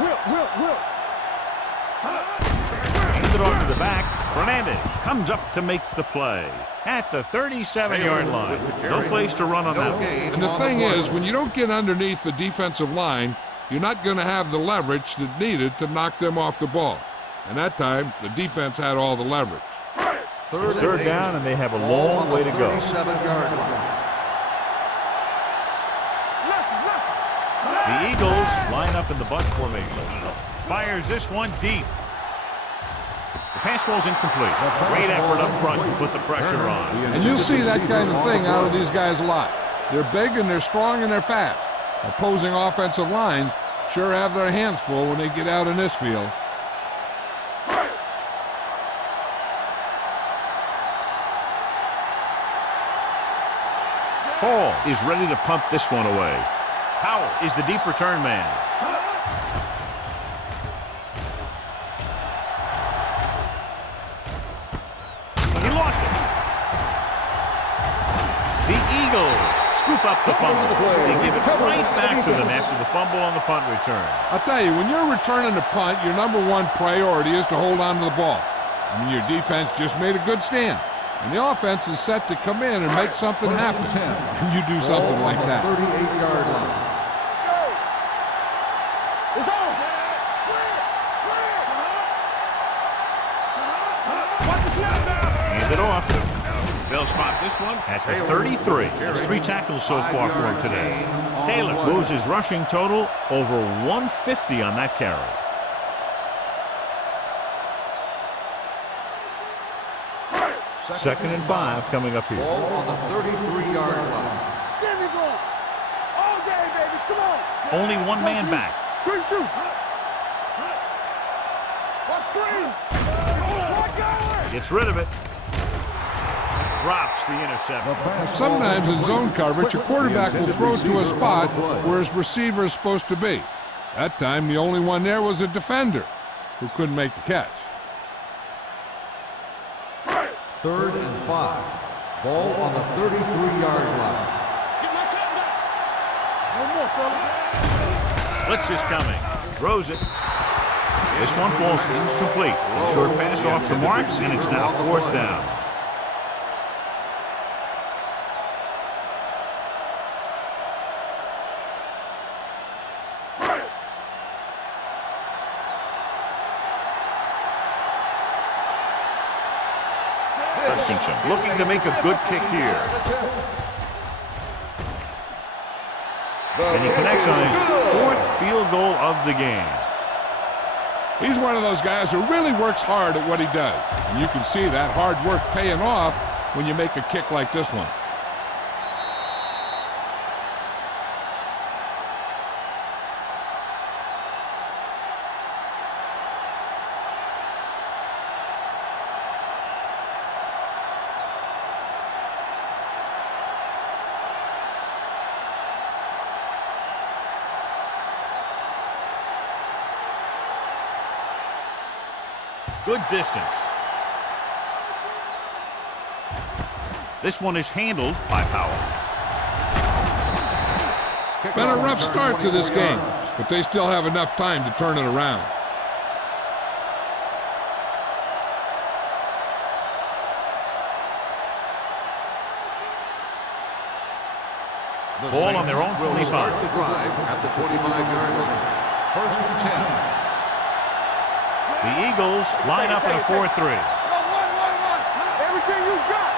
Will. Handed off to the back. Fernandez comes up to make the play at the 37-yard line. No place to run on that one. And the thing is, when you don't get underneath the defensive line, you're not going to have the leverage that's needed to knock them off the ball. And that time, the defense had all the leverage. It's third down, and they have a long way to go. 37-yard line. The Eagles line up in the bunch formation. Fires this one deep. The pass falls incomplete. Great effort up front to put the pressure on. And you'll see that kind of thing out of these guys a lot. They're big and they're strong and they're fast. Opposing offensive lines sure have their hands full when they get out in this field. Hall is ready to punt this one away. Powell is the deep return man. He lost it. The Eagles scoop up the fumble. They give it right back to them after the fumble on the punt return. I'll tell you, when you're returning a punt, your #1 priority is to hold on to the ball. I mean, your defense just made a good stand. And the offense is set to come in and make something happen. And you do something like that. 38-yard line. It's on. Watch the snap now. Hand it off. They'll spot this one at the 33. That's 3 tackles so far for him today. Taylor moves his rushing total over 150 on that carry. Second and 5 coming up here. Ball on the 33-yard line. There we go. All day, baby. Come on. Only one man back. Good shoot. Watch screen. Gets rid of it. Drops the interception. Sometimes in zone coverage, a quarterback will throw to a spot where his receiver is supposed to be. That time, the only one there was a defender who couldn't make the catch. Third and 5. Ball on the 33-yard line. Get my cut back. One more, fellas. Blitz is coming. Throws it. This one falls incomplete. A short pass off the mark, and it's now 4th down. Christensen looking to make a good kick here. And he connects on his 4th field goal of the game. He's one of those guys who really works hard at what he does. And you can see that hard work paying off when you make a kick like this one. Good distance. This one is handled by Powell. Been a rough start to this game, but they still have enough time to turn it around. Ball on their own 25. Start the drive at the 25-yard line. First and 10. The Eagles line up in a 4-3. One. Everything you got.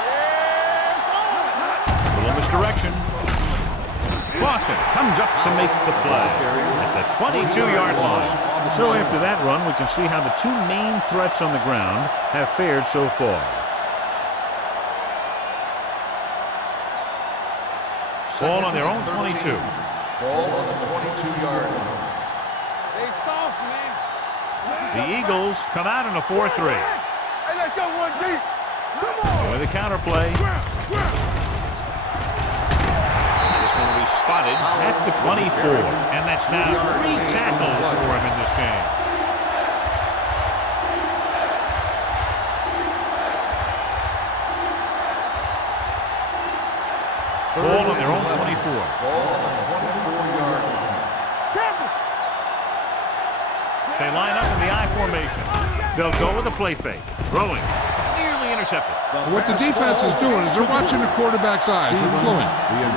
Yeah, Little misdirection. Lawson comes up to make the play at the 22-yard line. So after that run, we can see how the 2 main threats on the ground have fared so far. Ball on their own 22. Ball on the 22-yard line. They soft, man. The Eagles come out in a 4-3. Hey, let's go 1G. Come on. With a counterplay. This one will be spotted at the 24. And that's now 3 tackles for him in this game. Ball on their own 24. Ball on the 24-yard line. They line up in the I formation. They'll go with a play fake. Throwing. Nearly intercepted. What the defense is doing is they're watching the quarterback's eyes. They're fluent.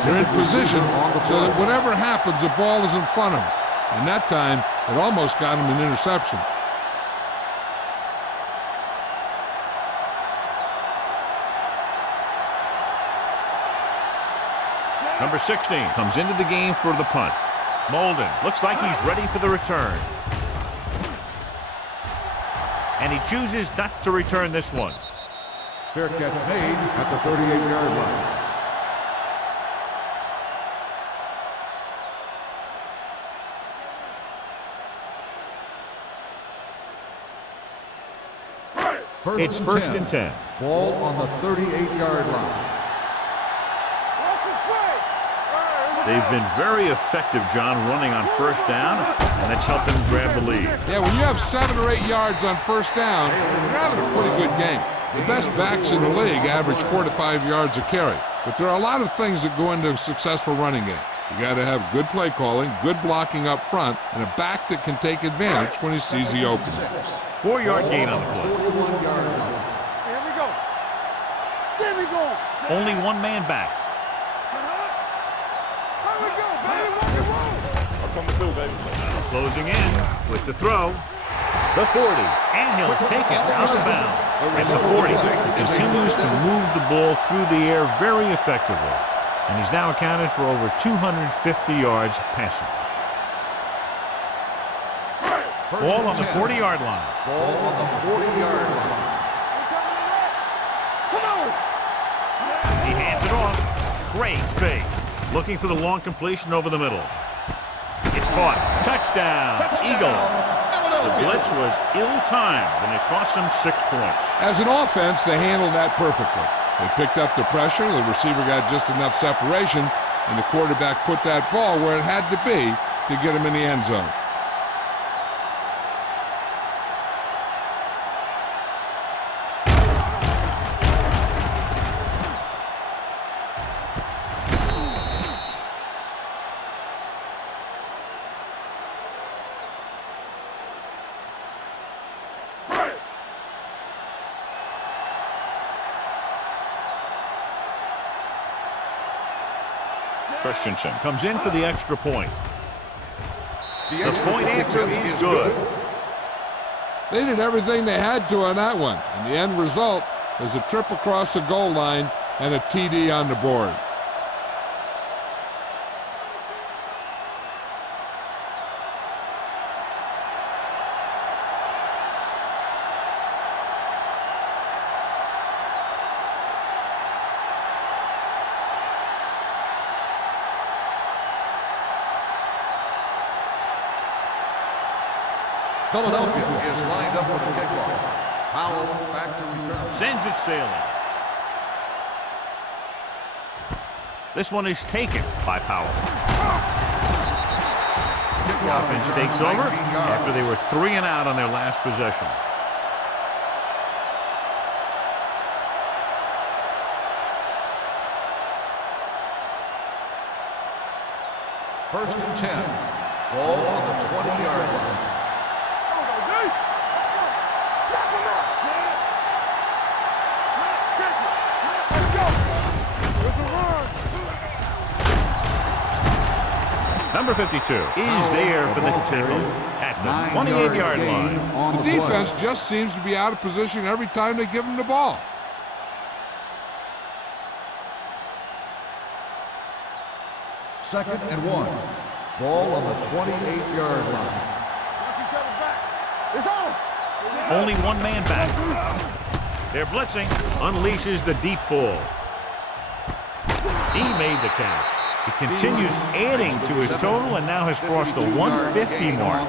They're in position so that whatever happens, the ball is in front of them. And that time, it almost got him an interception. Number 16 comes into the game for the punt. Molden looks like he's ready for the return. And he chooses not to return this one. Fair catch made at the 38-yard line. It's first and 10. Ball on the 38-yard line. They've been very effective, John, running on first down, and that's helped them grab the lead. Yeah, when you have 7 or 8 yards on first down, you're having a pretty good game. The best backs in the league average 4 to 5 yards a carry. But there are a lot of things that go into a successful running game. You got to have good play calling, good blocking up front, and a back that can take advantage when he sees the opening. 4-yard gain on the play. 41-yard line. Here we go. There we go. Only one man back. Here we go, baby. Rock and roll. I'm coming through, baby. Closing in with the throw. The 40, and he'll take it out of bounds. At the 40, he continues to move the ball through the air very effectively. And he's now accounted for over 250 yards passing. Ball on the 40-yard line. Ball on the 40-yard line. Come on. He hands it off. Great fake. Looking for the long completion over the middle. It's caught. Touchdown. Eagles. The blitz was ill-timed, and it cost them 6 points. As an offense, they handled that perfectly. They picked up the pressure, the receiver got just enough separation, and the quarterback put that ball where it had to be to get him in the end zone. Christensen comes in for the extra point. The point after is good. They did everything they had to on that one, and the end result is a trip across the goal line and a TD on the board. Philadelphia is lined up for the kickoff. Powell back to return. Sends it sailing. This one is taken by Powell. The offense takes over after they were 3 and out on their last possession. First and 10. Ball on the 20-yard line. Number 52 is there for the tackle at the 28-yard line. The defense just seems to be out of position every time they give them the ball. Second and 1. Ball on the 28-yard line. It's on. Only one man back. They're blitzing. Unleashes the deep ball. He made the catch. He continues adding to his total and now has crossed the 150 mark.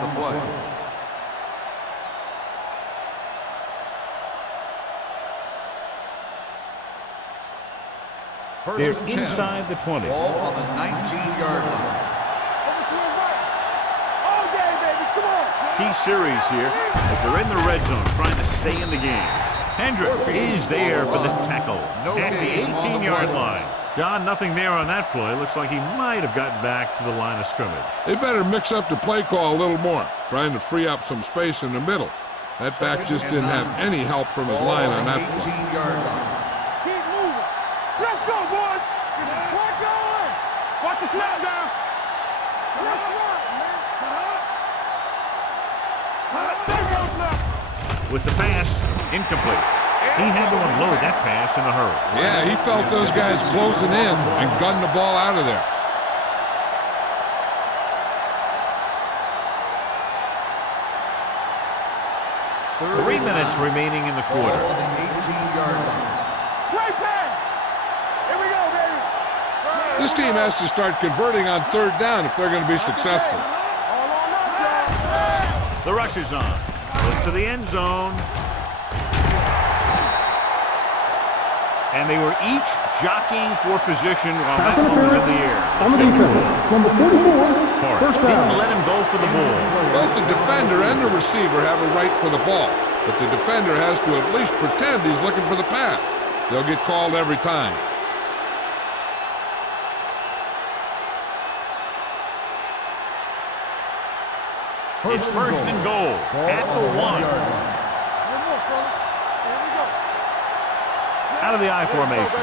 They're inside the 20. Ball on the 19-yard line. All day, baby. Come on. Key series here as they're in the red zone trying to stay in the game. Hendrick is there for the tackle at the 18-yard line. John, nothing there on that play. Looks like he might have gotten back to the line of scrimmage. They better mix up the play call a little more, trying to free up some space in the middle. That back just didn't have any help from his line on that play. 18-yard line. Keep moving. Let's go, boys. Flag going. Watch the snap down. Let's run, man. With the pass, incomplete. He had to unload that pass in a hurry. Yeah, he felt those guys closing in and gunned the ball out of there. Three minutes remaining in the quarter. Ball on the 18-yard line. Great pass. Here we go, baby. This team has to start converting on third down if they're going to be successful. All on us, John. The rush is on. Goes to the end zone. And they were each jockeying for position while Pass that ball was in interference the air. on the defense. Number 44, Forrest first didn't down. let him go for the ball. Both the defender and the receiver have a right for the ball, but the defender has to at least pretend he's looking for the pass. They'll get called every time. It's first and goal at the 1. One more, fellas. Here we go. Out of the I formation.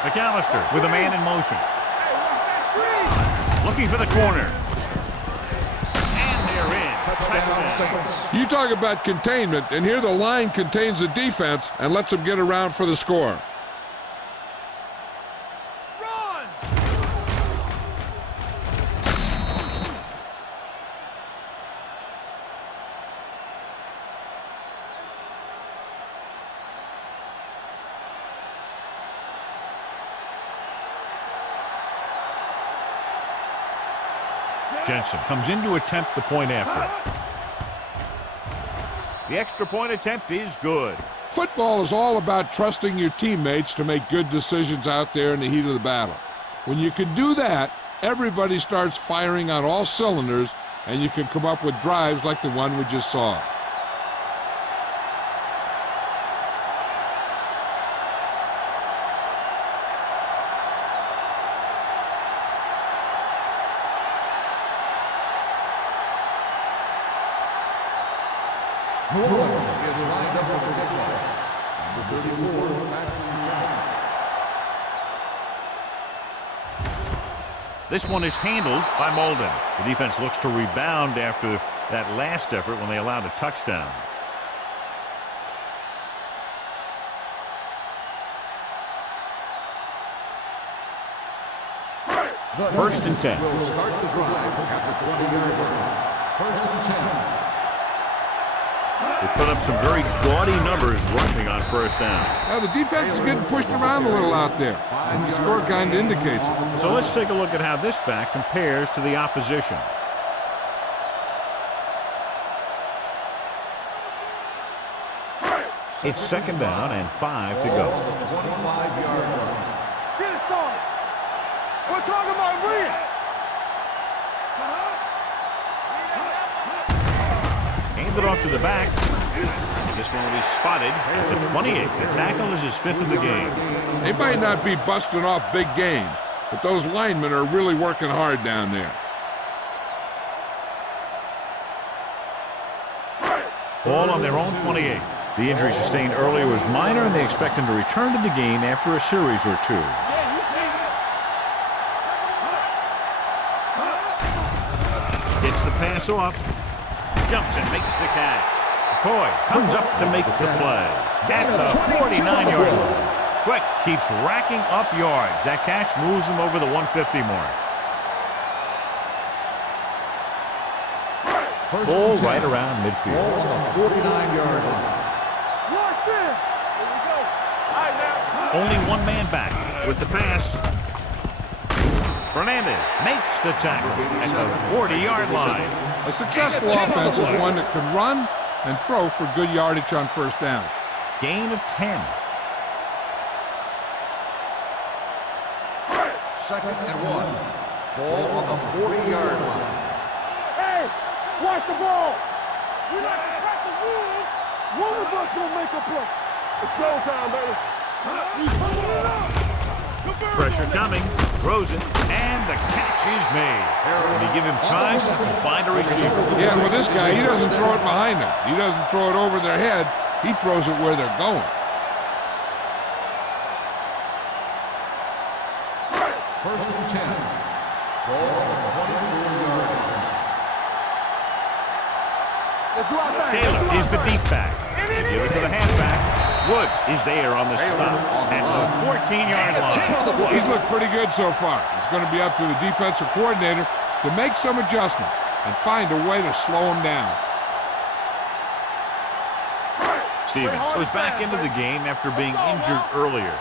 McAllister with a man in motion. Hey, watch that screen. Looking for the corner. And they're in. Touchdown. You talk about containment, and here the line contains the defense and lets them get around for the score. Jensen comes in to attempt the point after. The extra point attempt is good. Football is all about trusting your teammates to make good decisions out there in the heat of the battle. When you can do that, everybody starts firing on all cylinders, and you can come up with drives like the one we just saw. New Orleans is lined up for the kickoff. Number 34, Matthew. This one is handled by Molden. The defense looks to rebound after that last effort when they allowed a touchdown. First and 10. Will start the drive at the 20-yard line. First and 10. They put up some very gaudy numbers rushing on first down. Now, the defense is getting pushed around a little out there, and the score kind of indicates it. So let's take a look at how this back compares to the opposition. It's second down and 5 to go. On the 25-yard line. Get it started. We're talking about real. Handed off to the back. This one will be spotted at the 28. The tackle is his 5th of the game. They might not be busting off big games, but those linemen are really working hard down there. Ball on their own 28. The injury sustained earlier was minor, and they expect him to return to the game after a series or two. Yeah, you see it. Gets the pass off. Jumps and makes the catch. McCoy comes up to make the play. At the 49-yard line. Quick keeps racking up yards. That catch moves him over the 150 mark. Ball right around midfield. Ball on the 49-yard line. Watch it. Here we go. All right, now. Only one man back with the pass. Fernandez makes the tackle at the 40-yard line. A successful offense is one that can run and throw for good yardage on first down. Gain of 10. Second and 1. Ball on the 40-yard line. Hey, watch the ball. We like to crack the rules. One of us gonna make a play. It's showtime, baby. Come on. Come Pressure coming, throws it, and the catch is made. And you give him time to find a receiver. Yeah, and with this guy, he doesn't throw it behind them. He doesn't throw it over their head. He throws it where they're going. First and 10. Ball on the 24-yard line. Taylor is the deep back. They give it to the halfback. Woods is there on the stop at the 14-yard line. He's looked pretty good so far. It's going to be up to the defensive coordinator to make some adjustment and find a way to slow him down. Stevens goes back into the game after being injured earlier.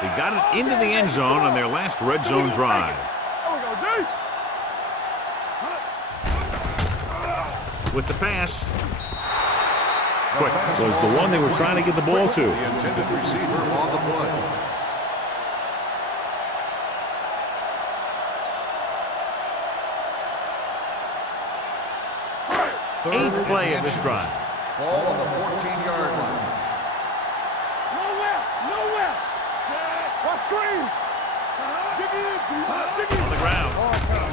They got it into the end zone on their last red zone drive. With the pass. Quick was the one they were trying to get the ball to. The intended receiver on the play. Eighth play of this drive. Ball on the 14-yard line. Nowhere. What screen? On the ground.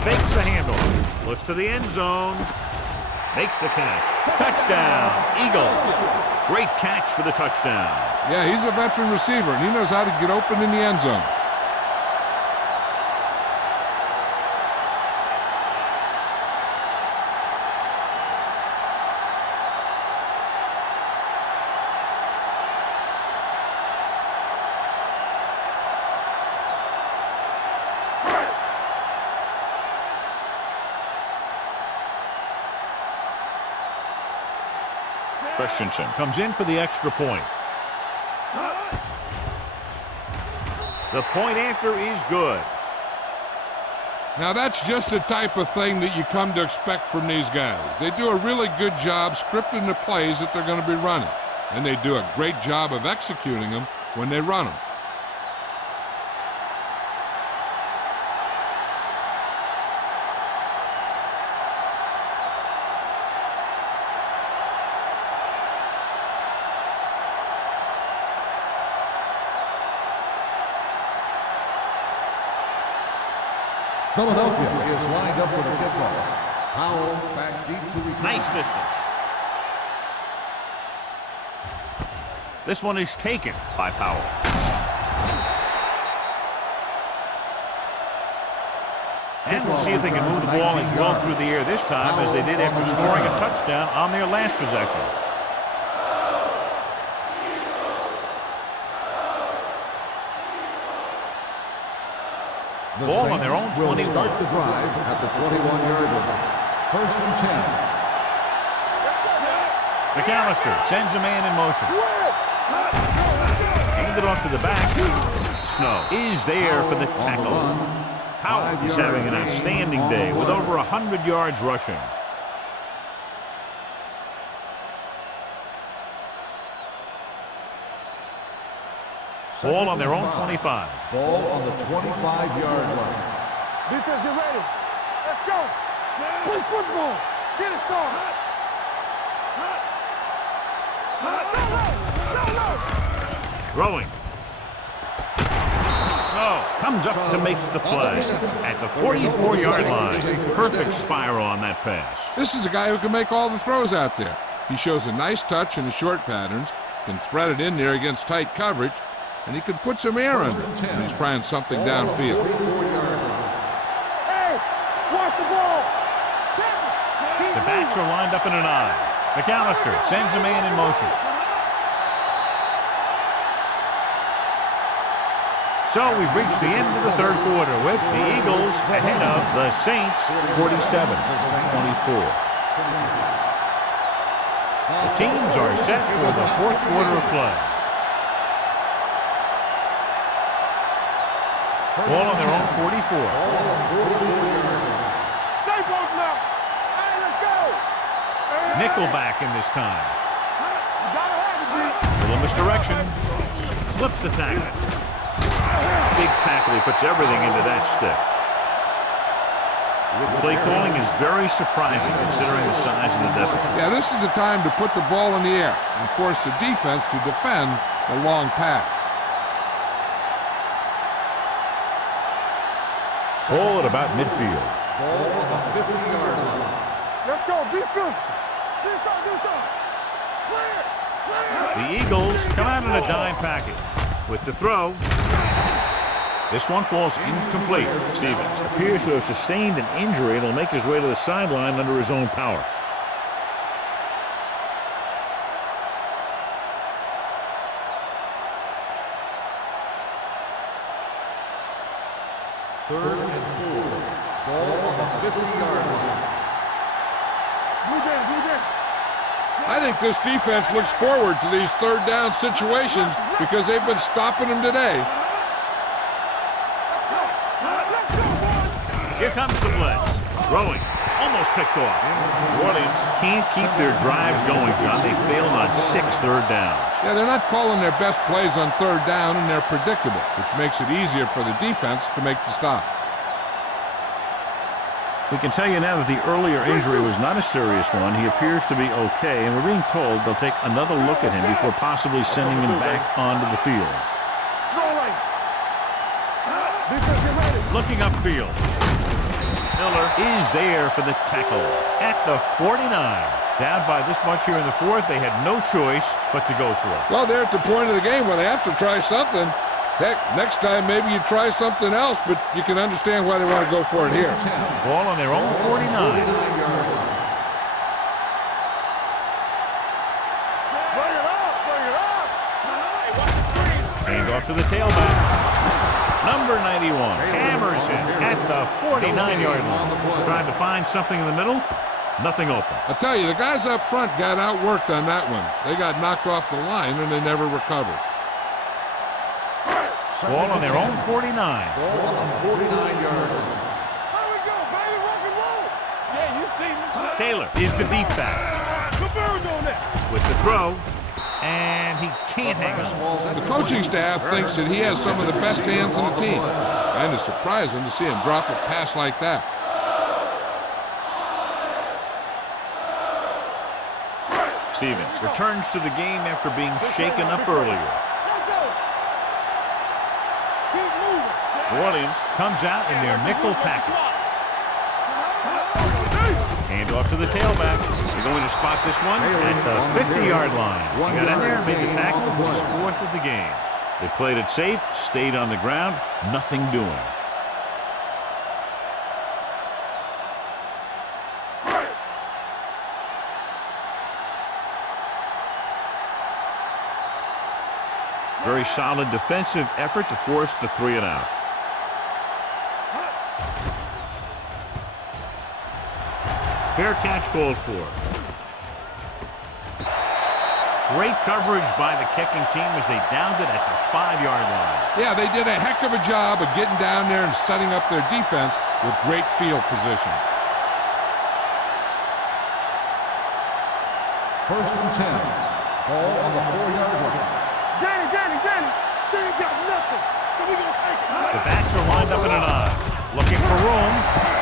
Fakes the handle. Looks to the end zone. Makes the catch. Touchdown, Eagles. Great catch for the touchdown. Yeah, he's a veteran receiver, and he knows how to get open in the end zone. Christensen comes in for the extra point. The point after is good. Now that's just the type of thing that you come to expect from these guys. They do a really good job scripting the plays that they're going to be running, and they do a great job of executing them when they run them. Philadelphia is lined up for the kickoff. Powell back deep to return. Nice distance. This one is taken by Powell. And we'll see if they can move the ball as well through the air this time as they did after scoring a touchdown on their last possession. The Ball on their Saints own will 21. start the drive at the 21-yard line. First and 10. McAllister sends a man in motion. Handed off to the back. Snow is there for the tackle. Powell is having an outstanding day with over 100 yards rushing. Ball on their own 25. Ball on the 25-yard line. Defense, get ready. Let's go. Play football. Get it started. Throwing. Snow comes up to make the play at the 44-yard line. Perfect spiral on that pass. This is a guy who can make all the throws out there. He shows a nice touch in the short patterns, can thread it in there against tight coverage, and he can put some air under it when he's trying something downfield. Hey, watch the ball. The backs are lined up in an I. McAllister sends a man in motion. So we've reached the end of the third quarter with the Eagles ahead of the Saints 47-24. The teams are set for the fourth quarter of play. Ball on their own 44. Stay both now. Hey, let's go. Nickelback in this time. You gotta have it, G. Little misdirection. Slips the tackle. Big tackle. He puts everything into that stick. Play calling is very surprising considering the size of the deficit. Yeah, this is a time to put the ball in the air and force the defense to defend the long pass. Ball at about midfield. Ball on the 50-yard line. Let's go. Be physical. Do something. Clear. The Eagles come out in a dime package. With the throw, this one falls incomplete. Stevens appears to have sustained an injury and will make his way to the sideline under his own power. Third and 4. Ball on the 50-yard line. Blue down. I think this defense looks forward to these third down situations because they've been stopping them today. Here comes the blitz. Throwing. Almost picked off. New Orleans can't keep their drives going, John. They failed on 6 third downs. Yeah, they're not calling their best plays on third down, and they're predictable, which makes it easier for the defense to make the stop. We can tell you now that the earlier injury was not a serious one. He appears to be okay, and we're being told they'll take another look at him before possibly sending him back onto the field. Looking upfield. Miller is there for the tackle at the 49. Down by this much here in the fourth, they had no choice but to go for it. Well, they're at the point of the game where they have to try something. Heck, next time maybe you try something else, but you can understand why they want to go for it here. Ball on their own 49. 49-yard line. Hand off to the tailback. Number 91 hammers him at the 49-yard line. Trying to find something in the middle. Nothing open. I'll tell you, the guys up front got outworked on that one. They got knocked off the line and they never recovered. Ball on their own 49. Ball on the 49-yard line. Here we go, baby. Rock and roll. Yeah, you see me. Taylor is the deep back. Converge on that. With the throw. And he can't hang on. The coaching staff thinks that he has some of the best hands in the team. And it's surprising to see him drop a pass like that. Stevens returns to the game after being shaken up earlier. New Orleans comes out in their nickel package. Hand off to the tailback. They're going to spot this one at the 50-yard line. He got in there, made the tackle, was fourth of the game. They played it safe, stayed on the ground, nothing doing. Very solid defensive effort to force the 3 and out. Fair catch called for. Great coverage by the kicking team as they downed it at the 5-yard line. Yeah, they did a heck of a job of getting down there and setting up their defense with great field position. First and 10. Ball on the 4-yard line. Danny. They ain't got nothing. So we gonna take it. The backs are lined up in an eye. Looking for room.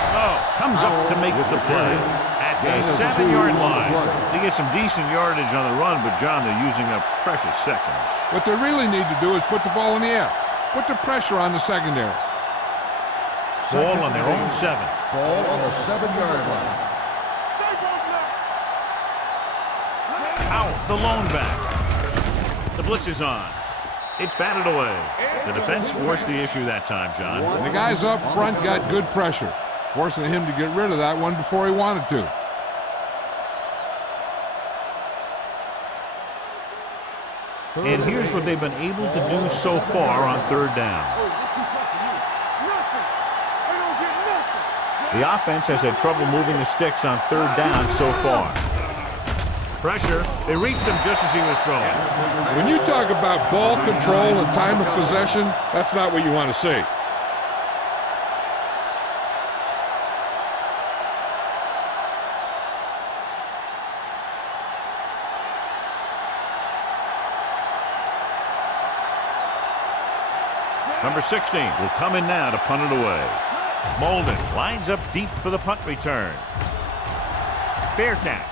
Snow comes up to make the play at the 7-yard line. They get some decent yardage on the run, but John, they're using up precious seconds. What they really need to do is put the ball in the air. Put the pressure on the secondary. Ball on their own 7. Ball on the 7-yard line. Out the lone back. The blitz is on. It's batted away. The defense forced the issue that time, John. And the guys up front got good pressure, forcing him to get rid of that one before he wanted to. And here's what they've been able to do so far on 3rd down. The offense has had trouble moving the sticks on 3rd down so far. Pressure. They reached him just as he was throwing. When you talk about ball control and time of possession, that's not what you want to see. Number 16 will come in now to punt it away. Molden lines up deep for the punt return. Fair catch.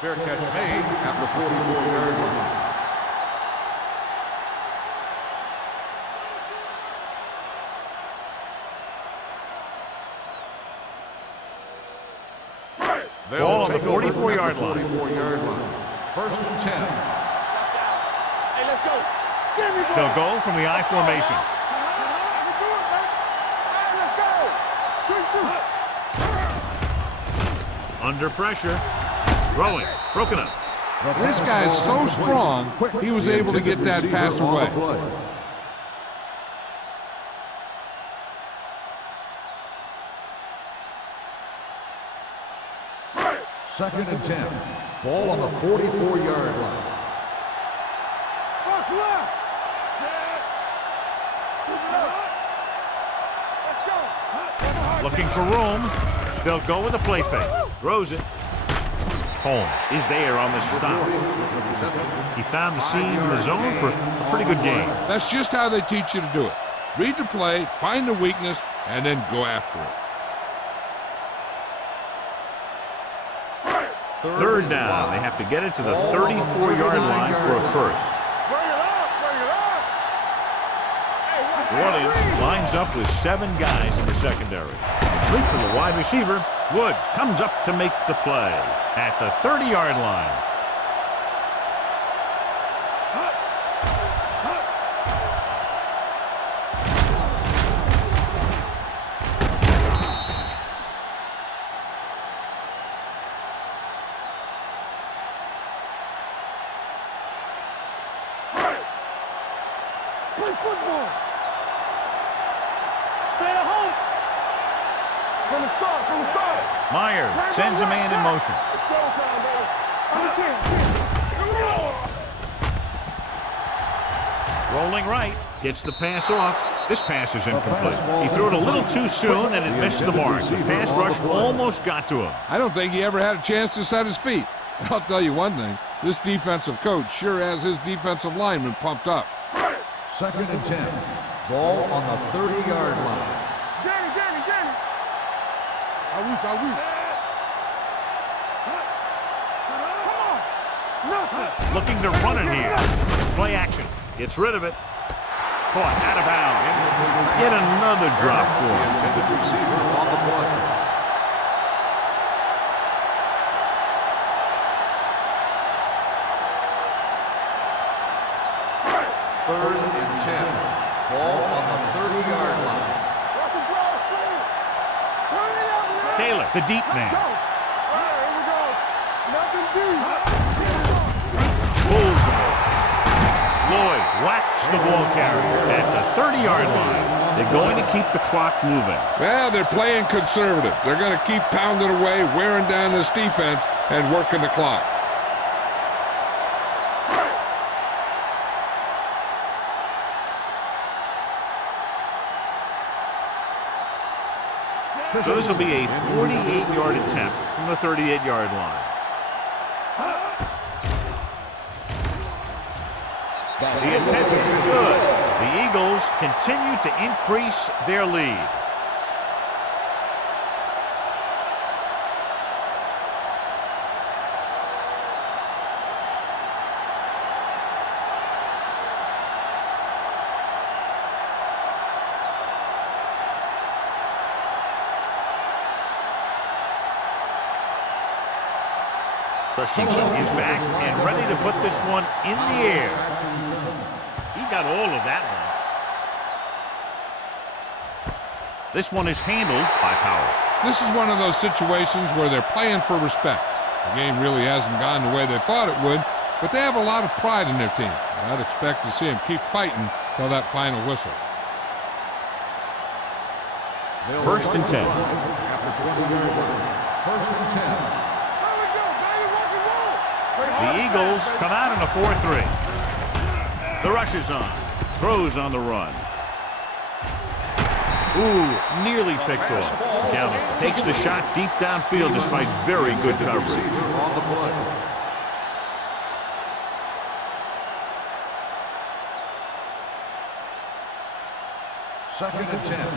Fair catch made at the 44-yard line. Ball on the take over at 44-yard the line. 44-yard line. First and 10. Hey, let's go. Give me, boy. They'll go from the I formation. Under pressure. Throwing. Broken up. This guy's so strong, he was able to get that pass away. Second and 10. Ball on the 44-yard line. Box left. Set. Keep it up. Let's go. Looking for room. They'll go with a play fake. Throws it. Holmes is there on the stop. He found the seam in the zone for a pretty good game. That's just how they teach you to do it. Read the play, find the weakness, and then go after it. Third down. They have to get it to the 34-yard line for a first. Bring it up. Bring it up. Hey, New Orleans lines up with 7 guys in the secondary. Complete to the wide receiver. Woods comes up to make the play at the 30-yard line. play football. Stay at home. From the start, from the start. Myers sends a man in motion. It's showtime, baby. Rolling right, gets the pass off. This pass is incomplete. He threw it a little too soon and it missed the mark. The pass rush almost got to him. I don't think he ever had a chance to set his feet. I'll tell you one thing, this defensive coach sure has his defensive lineman pumped up. Second and 10. Ball on the 30-yard line. Danny. Are we? Come on. Nothing. Looking to run it here. Play action. Gets rid of it. Caught out of bounds. Yet another drop for The him. intended receiver on the play. Third and 10. Ball on the 30-yard line. Taylor, the deep man. Pulls him over. Lloyd whacks the ball carrier at the 30-yard line. They're going to keep the clock moving. Well, they're playing conservative. They're going to keep pounding away, wearing down this defense, and working the clock. So this will be a 48-yard attempt from the 38-yard line. The attempt is good. The Eagles continue to increase their lead. Christensen is back and ready to put this one in the air. He got all of that one. This one is handled by Powell. This is one of those situations where they're playing for respect. The game really hasn't gone the way they thought it would, but they have a lot of pride in their team. I'd expect to see them keep fighting till that final whistle. First and 10. After 20 yards. First and 10. The Eagles come out in a 4-3. The rush is on. Throws on the run. Ooh, nearly picked off. Galvin takes the shot deep downfield despite very good coverage. On the play. Second and 10.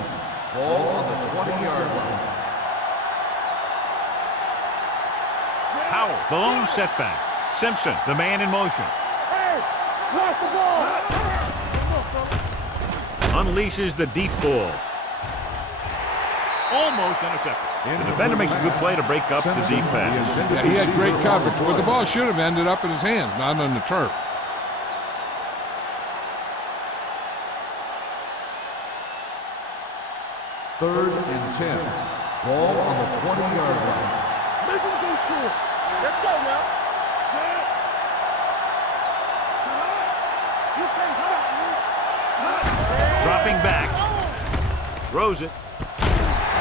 Ball on the 20-yard line. Powell, the lone setback. Simpson, the man in motion. Hey, watch the ball. Unleashes the deep ball. Almost intercepted. The defender makes a good play to break up the deep pass. Yeah, he had great coverage, but the ball should have ended up in his hands, not on the turf. Third and 10. Ball on the 20-yard line. Make him go short. Let's go now. Set. You can't stop me. Dropping back. Throws it.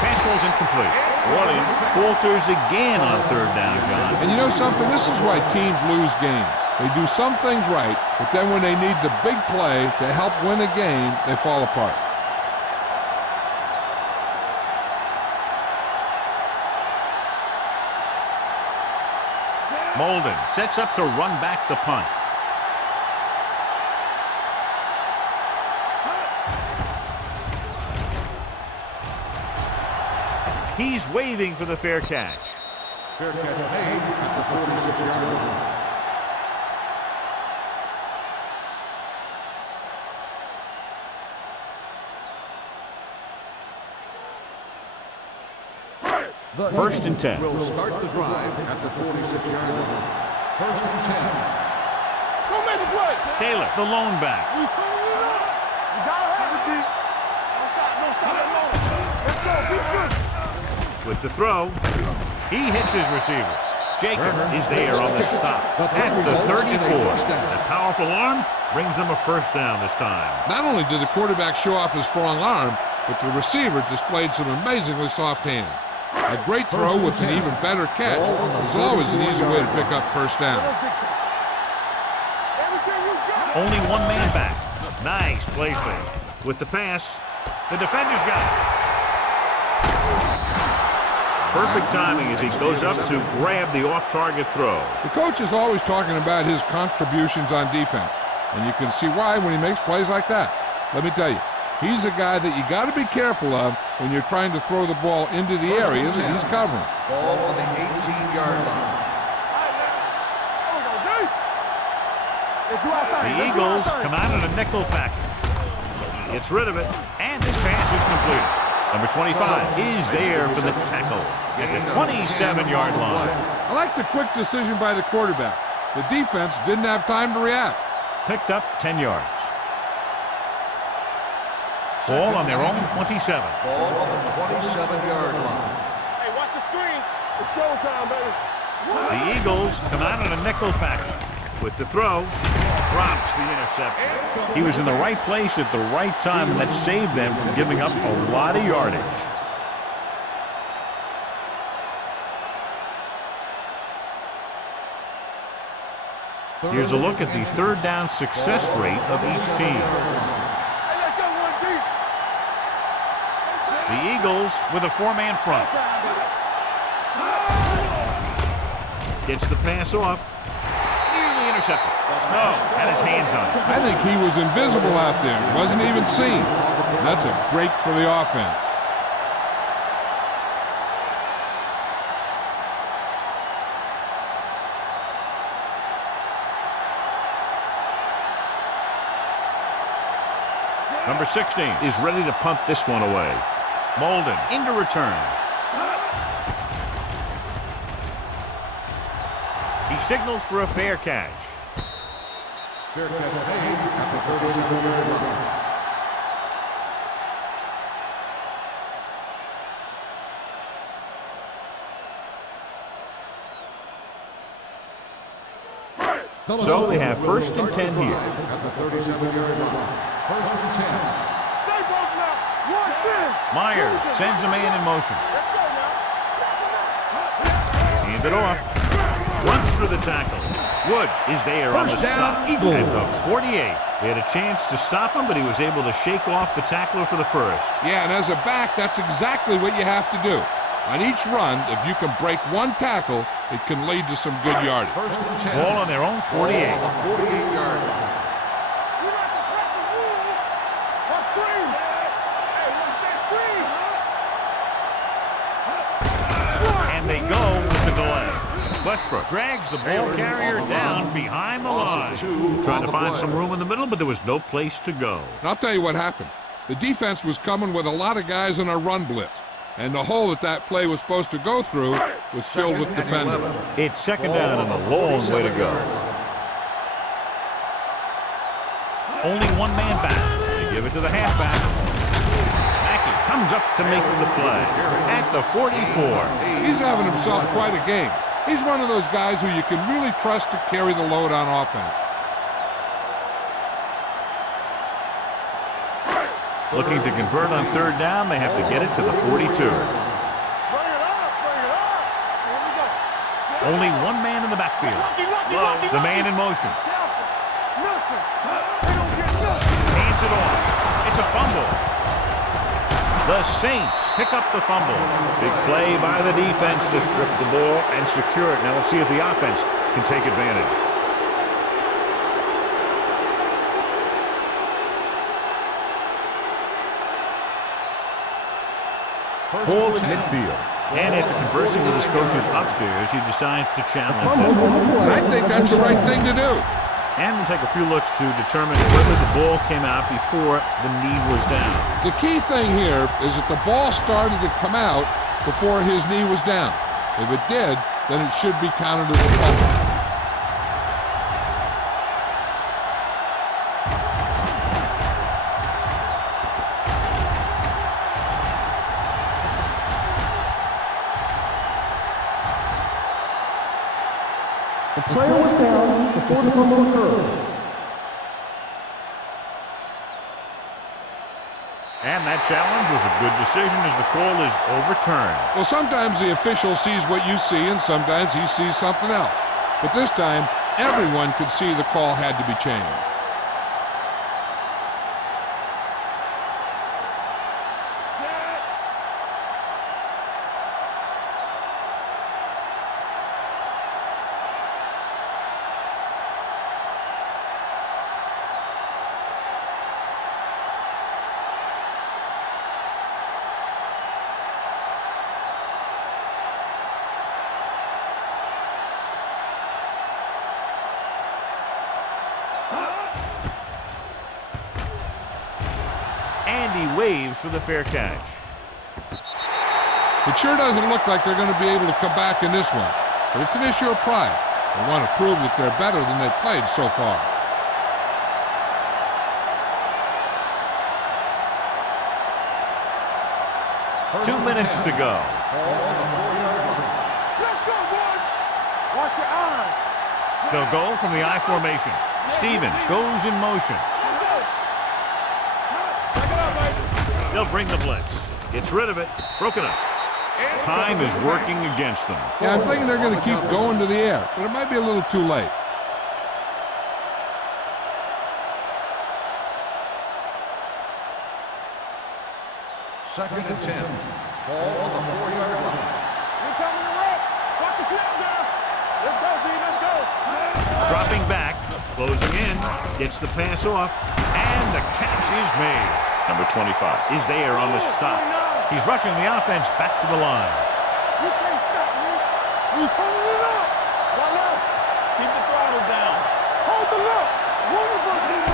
Pass falls incomplete. Williams falters again on third down, John. And you know something? This is why teams lose games. They do some things right, but then when they need the big play to help win a game, they fall apart. Molden sets up to run back the punt. He's waving for the fair catch. Fair catch made at the 46-yard line. First and 10. Will start the drive at the 46-yard line. First and 10. Don't make a play. Taylor, the lone back. You gotta have it, D. Don't stop, Let's go, be good. With the throw, he hits his receiver. Jacobs is there on the stop at the 34. That powerful arm brings them a first down this time. Not only did the quarterback show off his strong arm, but the receiver displayed some amazingly soft hands. A great throw with an even better catch is always an easy way to pick up first down. Only one man back. Nice play fake. With the pass, the defender's got it. Perfect timing as he goes up to grab the off-target throw. The coach is always talking about his contributions on defense, and you can see why when he makes plays like that. Let me tell you, he's a guy that you got to be careful of when you're trying to throw the ball into the areas that he's covering. Ball on the 18-yard line. The Eagles come out in a nickel package. He gets rid of it, and this pass is completed. Number 25 is there for the tackle at the 27-yard line. I like the quick decision by the quarterback. The defense didn't have time to react. Picked up 10 yards. Ball on their own 27. Ball on the 27-yard line. Hey, watch the screen. It's showtime, baby. The Eagles come out in a nickel package. With the throw, drops the interception. He was in the right place at the right time, and that saved them from giving up a lot of yardage. Here's a look at the third down success rate of each team. Hey, let's go, 1 deep. The Eagles with a four-man front. Gets the pass off. Nearly intercepted. Snow had his hands on it. I think he was invisible out there. Wasn't even seen. That's a break for the offense. Number 16 is ready to punt this one away. Molden into return. He signals for a fair catch. Fair catch made at the 37-yard line. So they have first and 10 here. At the 37-yard line. First and 10. Stay both now. 1 Myers sends a man in motion. Let's go now. Hand it off. Runs for the tackle. Woods is there on the stop. Eagles. At the 48. They had a chance to stop him, but he was able to shake off the tackler for the first. Yeah, and as a back, that's exactly what you have to do. On each run, if you can break one tackle, it can lead to some good yardage. First and 10. Ball on their own 48. Ball on the 48-yard line. We like to crack the rules. Watch screen. Hey, watch that screen. And they go with the delay. Westbrook drags the ball carrier down behind the line. Trying to find some room in the middle, but there was no place to go. And I'll tell you what happened. The defense was coming with a lot of guys in a run blitz. and the hole that play was supposed to go through was filled with defenders. It's second down and a long way to go. Only one man back. They give it to the halfback. Mackey comes up to make the play at the 44. He's having himself quite a game. He's one of those guys who you can really trust to carry the load on offense. Looking to convert on third down, they have to get it to the 42. Only one man in the backfield. The man in motion. Hands it off. It's a fumble. The Saints pick up the fumble. Big play by the defense to strip the ball and secure it. Now let's see if the offense can take advantage. Ball at midfield. And after conversing with his coaches upstairs, he decides to challenge this one. I think that's the right thing to do. And we'll take a few looks to determine whether the ball came out before the knee was down. The key thing here is that the ball started to come out before his knee was down. If it did, then it should be counted as a fumble. The player was down before the fumble occurred. And that challenge was a good decision as the call is overturned. Well, sometimes the official sees what you see, and sometimes he sees something else. But this time, everyone could see the call had to be changed. And he waves for the fair catch. It sure doesn't look like they're going to be able to come back in this one. But it's an issue of pride. They want to prove that they're better than they've played so far. First 2 minutes to go. Let's go, boys. Watch your eyes. They'll go from the I formation. Stevens goes in motion. They'll bring the blitz. Gets rid of it. Broken up. Time is working against them. Yeah, I'm thinking they're going to keep going to the air, but it might be a little too late. Second and 10. Ball on the 4-yard line. We're coming to rock. Watch the snap down. Let's go, D. Let's go. Dropping back. Closing in. Gets the pass off. And the catch is made. Number 25 is there on the stop. He's rushing the offense back to the line. You can't stop me. You turning it up. Why not? Keep the throttle down. Hold the look.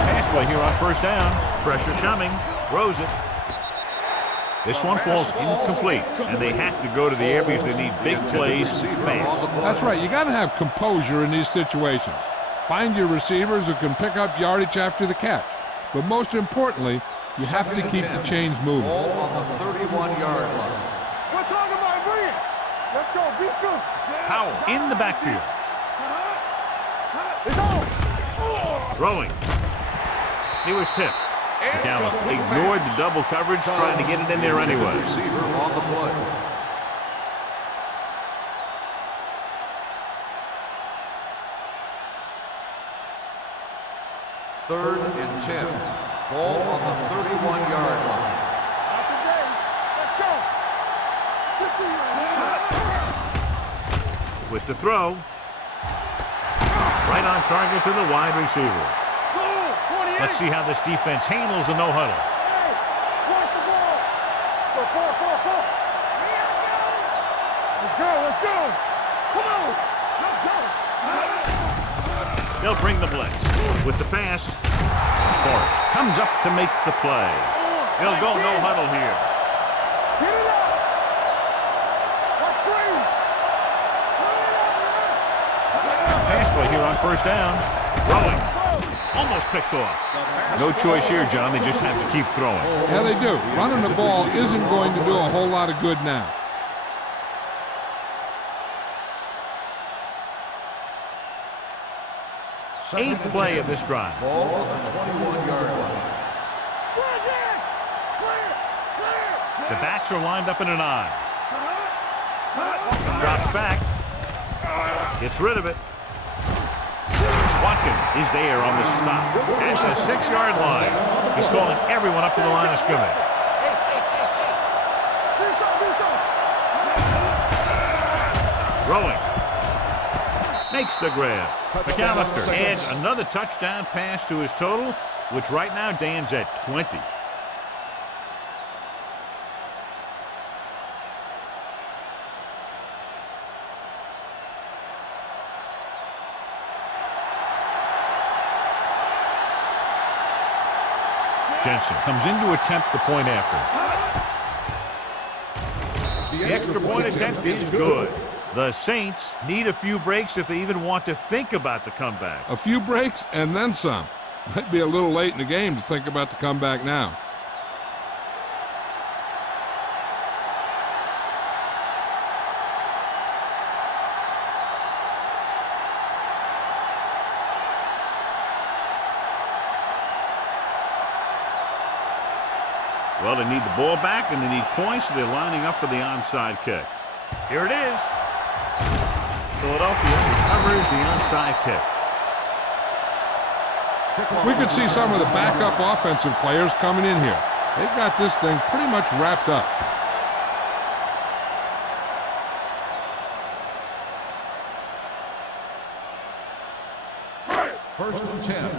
Pass play here on first down. Pressure coming. Throws it. This one falls incomplete, and they have to go to the air because they need big plays fast. That's right. You got to have composure in these situations. Find your receivers who can pick up yardage after the catch. But most importantly, you have to keep the chains moving. Ball on the 31-yard line. We're talking about bring it. Let's go. Beat this. Powell in the backfield. It's on. Throwing. He was tipped. McAllis ignored the double coverage, trying to get it in there anyway. Receiver on the play. Third and 10. Ball on the 31-yard line. Not today. Let's go. With the throw. Right on target to the wide receiver. Let's see how this defense handles the no-huddle. Hey, watch the ball. Go, four. Let's go. Come on. Let's go. They'll bring the blitz. With the pass, Forrest comes up to make the play. They'll go no-huddle here. Get it up. first down. Throwing. Almost picked off. No choice here, John. They just have to keep throwing. Yeah, they do. Running the ball isn't going to do a whole lot of good now. Eighth play of this drive. Ball on the 21-yard line. The backs are lined up in an I. Drops back. Gets rid of it. Watkins is there on the stop at the 6-yard line. He's calling everyone up to the line of scrimmage. Throwing. Makes the grab. McAllister adds another touchdown pass to his total, which right now stands at 20. Jensen comes in to attempt the point after. The extra point attempt is good. The Saints need a few breaks if they even want to think about the comeback. A few breaks and then some. Might be a little late in the game to think about the comeback now. Well, they need the ball back and they need points, so they're lining up for the onside kick. Here it is. Philadelphia recovers the onside kick. We could see some of the backup offensive players coming in here. They've got this thing pretty much wrapped up. First and 10.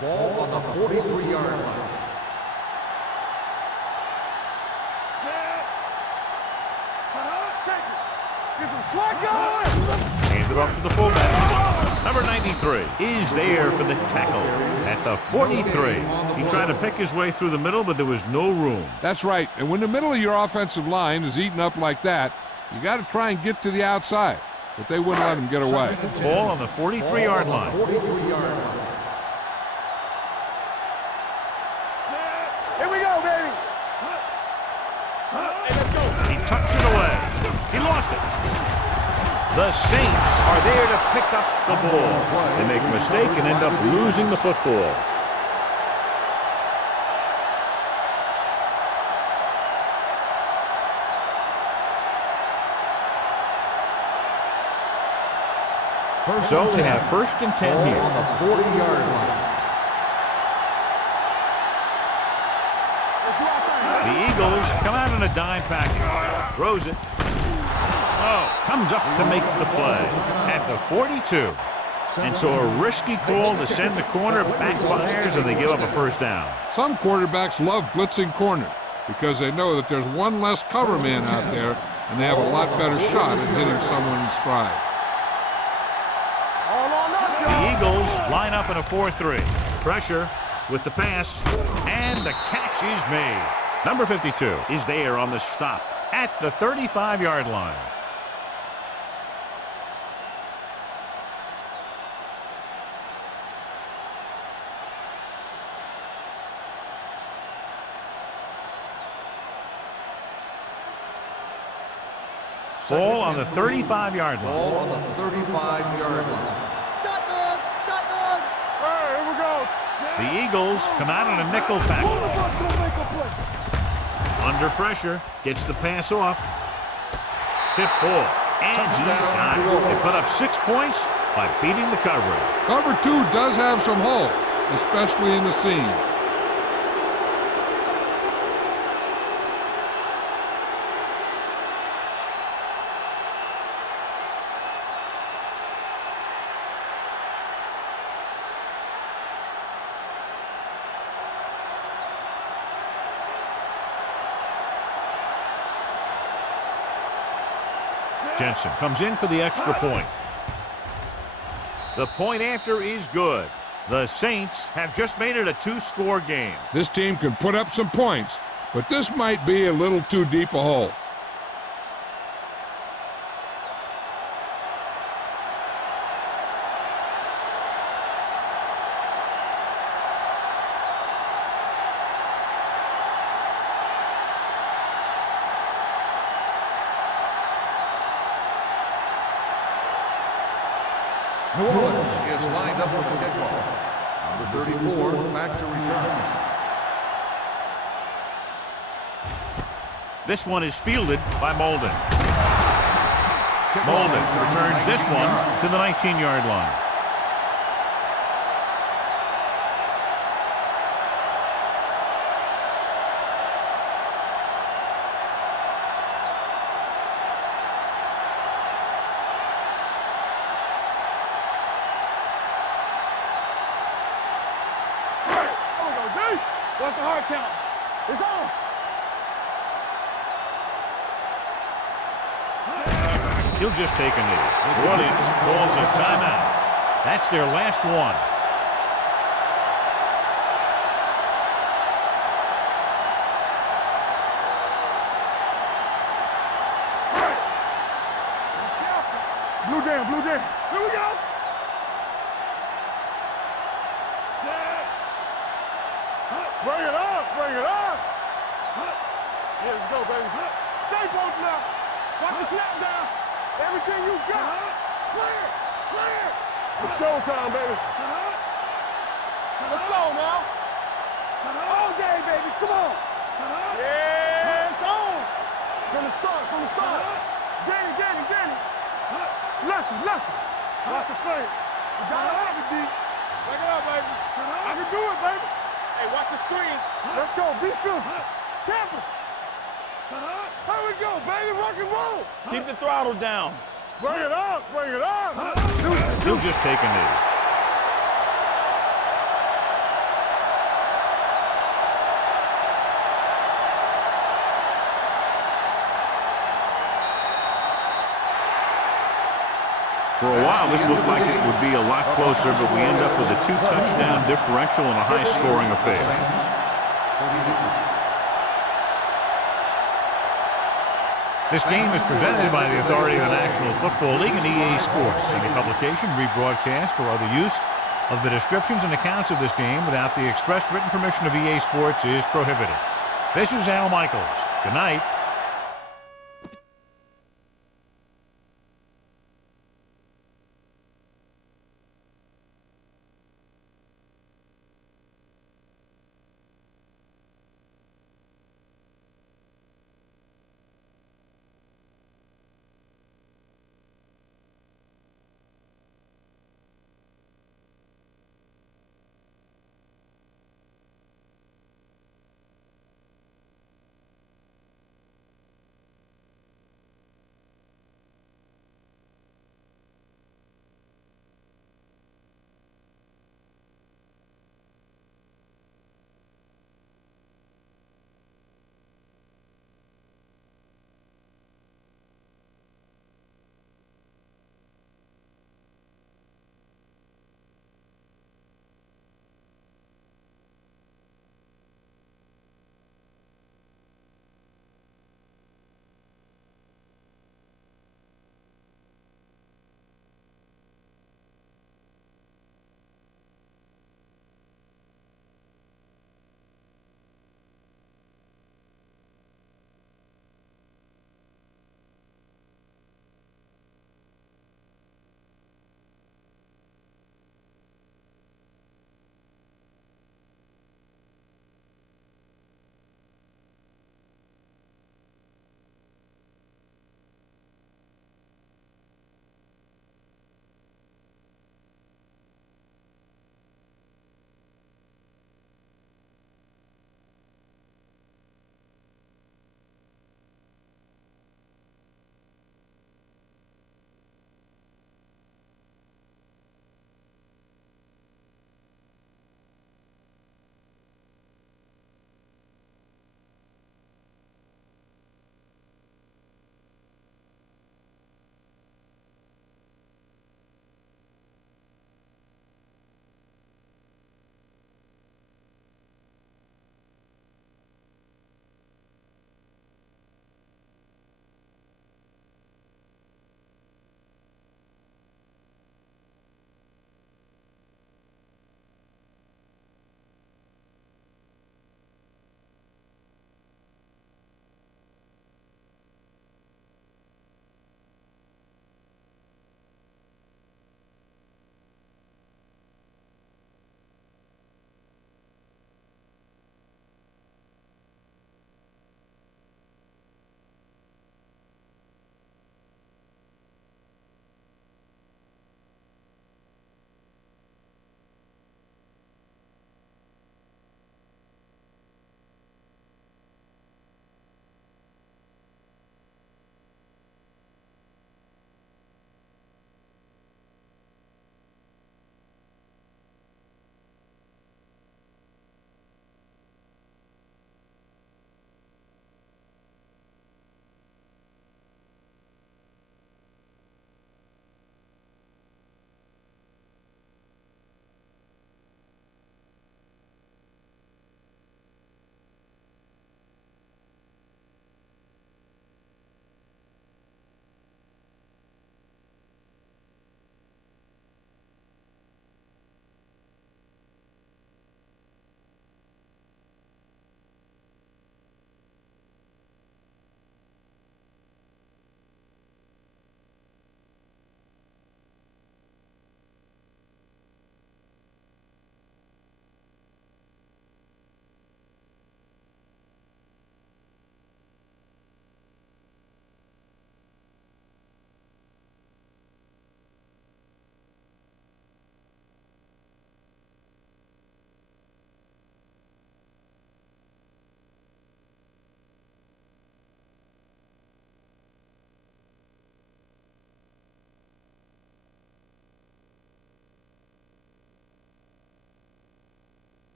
Ball on the 43-yard line. Hands it off to the fullback. Number 93 is there for the tackle at the 43. He tried to pick his way through the middle, but there was no room. That's right. And when the middle of your offensive line is eaten up like that, you got to try and get to the outside. But they wouldn't let him get away. Ball on the 43-yard line. 43-yard line. Here we go, baby. Hey, let's go. He tucks it away. He lost it. The Saints are there to pick up the ball. They make a mistake and end up losing the football. So they have first and 10 here. On the 40-yard line. The Eagles come out in a dime package. Throws it. Oh, comes up to make the play at the 42. And so a risky call to send the corner backfires and they give up a first down. Some quarterbacks love blitzing corners because they know that there's one less cover man out there and they have a lot better shot at hitting someone in stride. The Eagles line up in a 4-3. Pressure with the pass, and the catch is made. Number 52 is there on the stop at the 35-yard line. Ball on the 35-yard line. Ball on the 35-yard line. Shotgun! Shotgun! All right, here we go. The Eagles come out in a nickel package. Under pressure, gets the pass off. Tip ball, and he got it. They put up 6 points by beating the coverage. Cover 2 does have some holes, especially in the seam. Jensen comes in for the extra point. The point after is good. The Saints have just made it a 2-score game. This team can put up some points, but this might be a little too deep a hole. New Orleans is lined up for the kickoff. Number 34, back to return. This one is fielded by Molden. Molden returns this one to the 19-yard line. What's the hard count? It's on. He'll just take a knee. New Orleans calls a timeout. That's their last one. Blue down, blue down. Here we go. Set. Bring it up, bring it up. Yeah, let's go, baby. Stay both now. Watch the snap down. Everything you got. Clear, clear. It's showtime, baby. Let's go now. All day, baby. Come on. Yeah, it's on. From the start, from the start. Get it, get it, get it. Lucky, lucky. Watch the frame. You got to have it, D. Back it up, baby. I can do it, baby. Hey, watch the screen. Let's go. Be fierce. Tampa. Here we go, baby. Rock and roll. Keep the throttle down. Bring it up. Bring it up. He'll just take a knee. For a while, this looked like it would be a lot closer, but we end up with a 2-touchdown differential and a high-scoring affair. This game is presented by the authority of the National Football League and EA Sports. Any publication, rebroadcast, or other use of the descriptions and accounts of this game without the expressed written permission of EA Sports is prohibited. This is Al Michaels. Good night.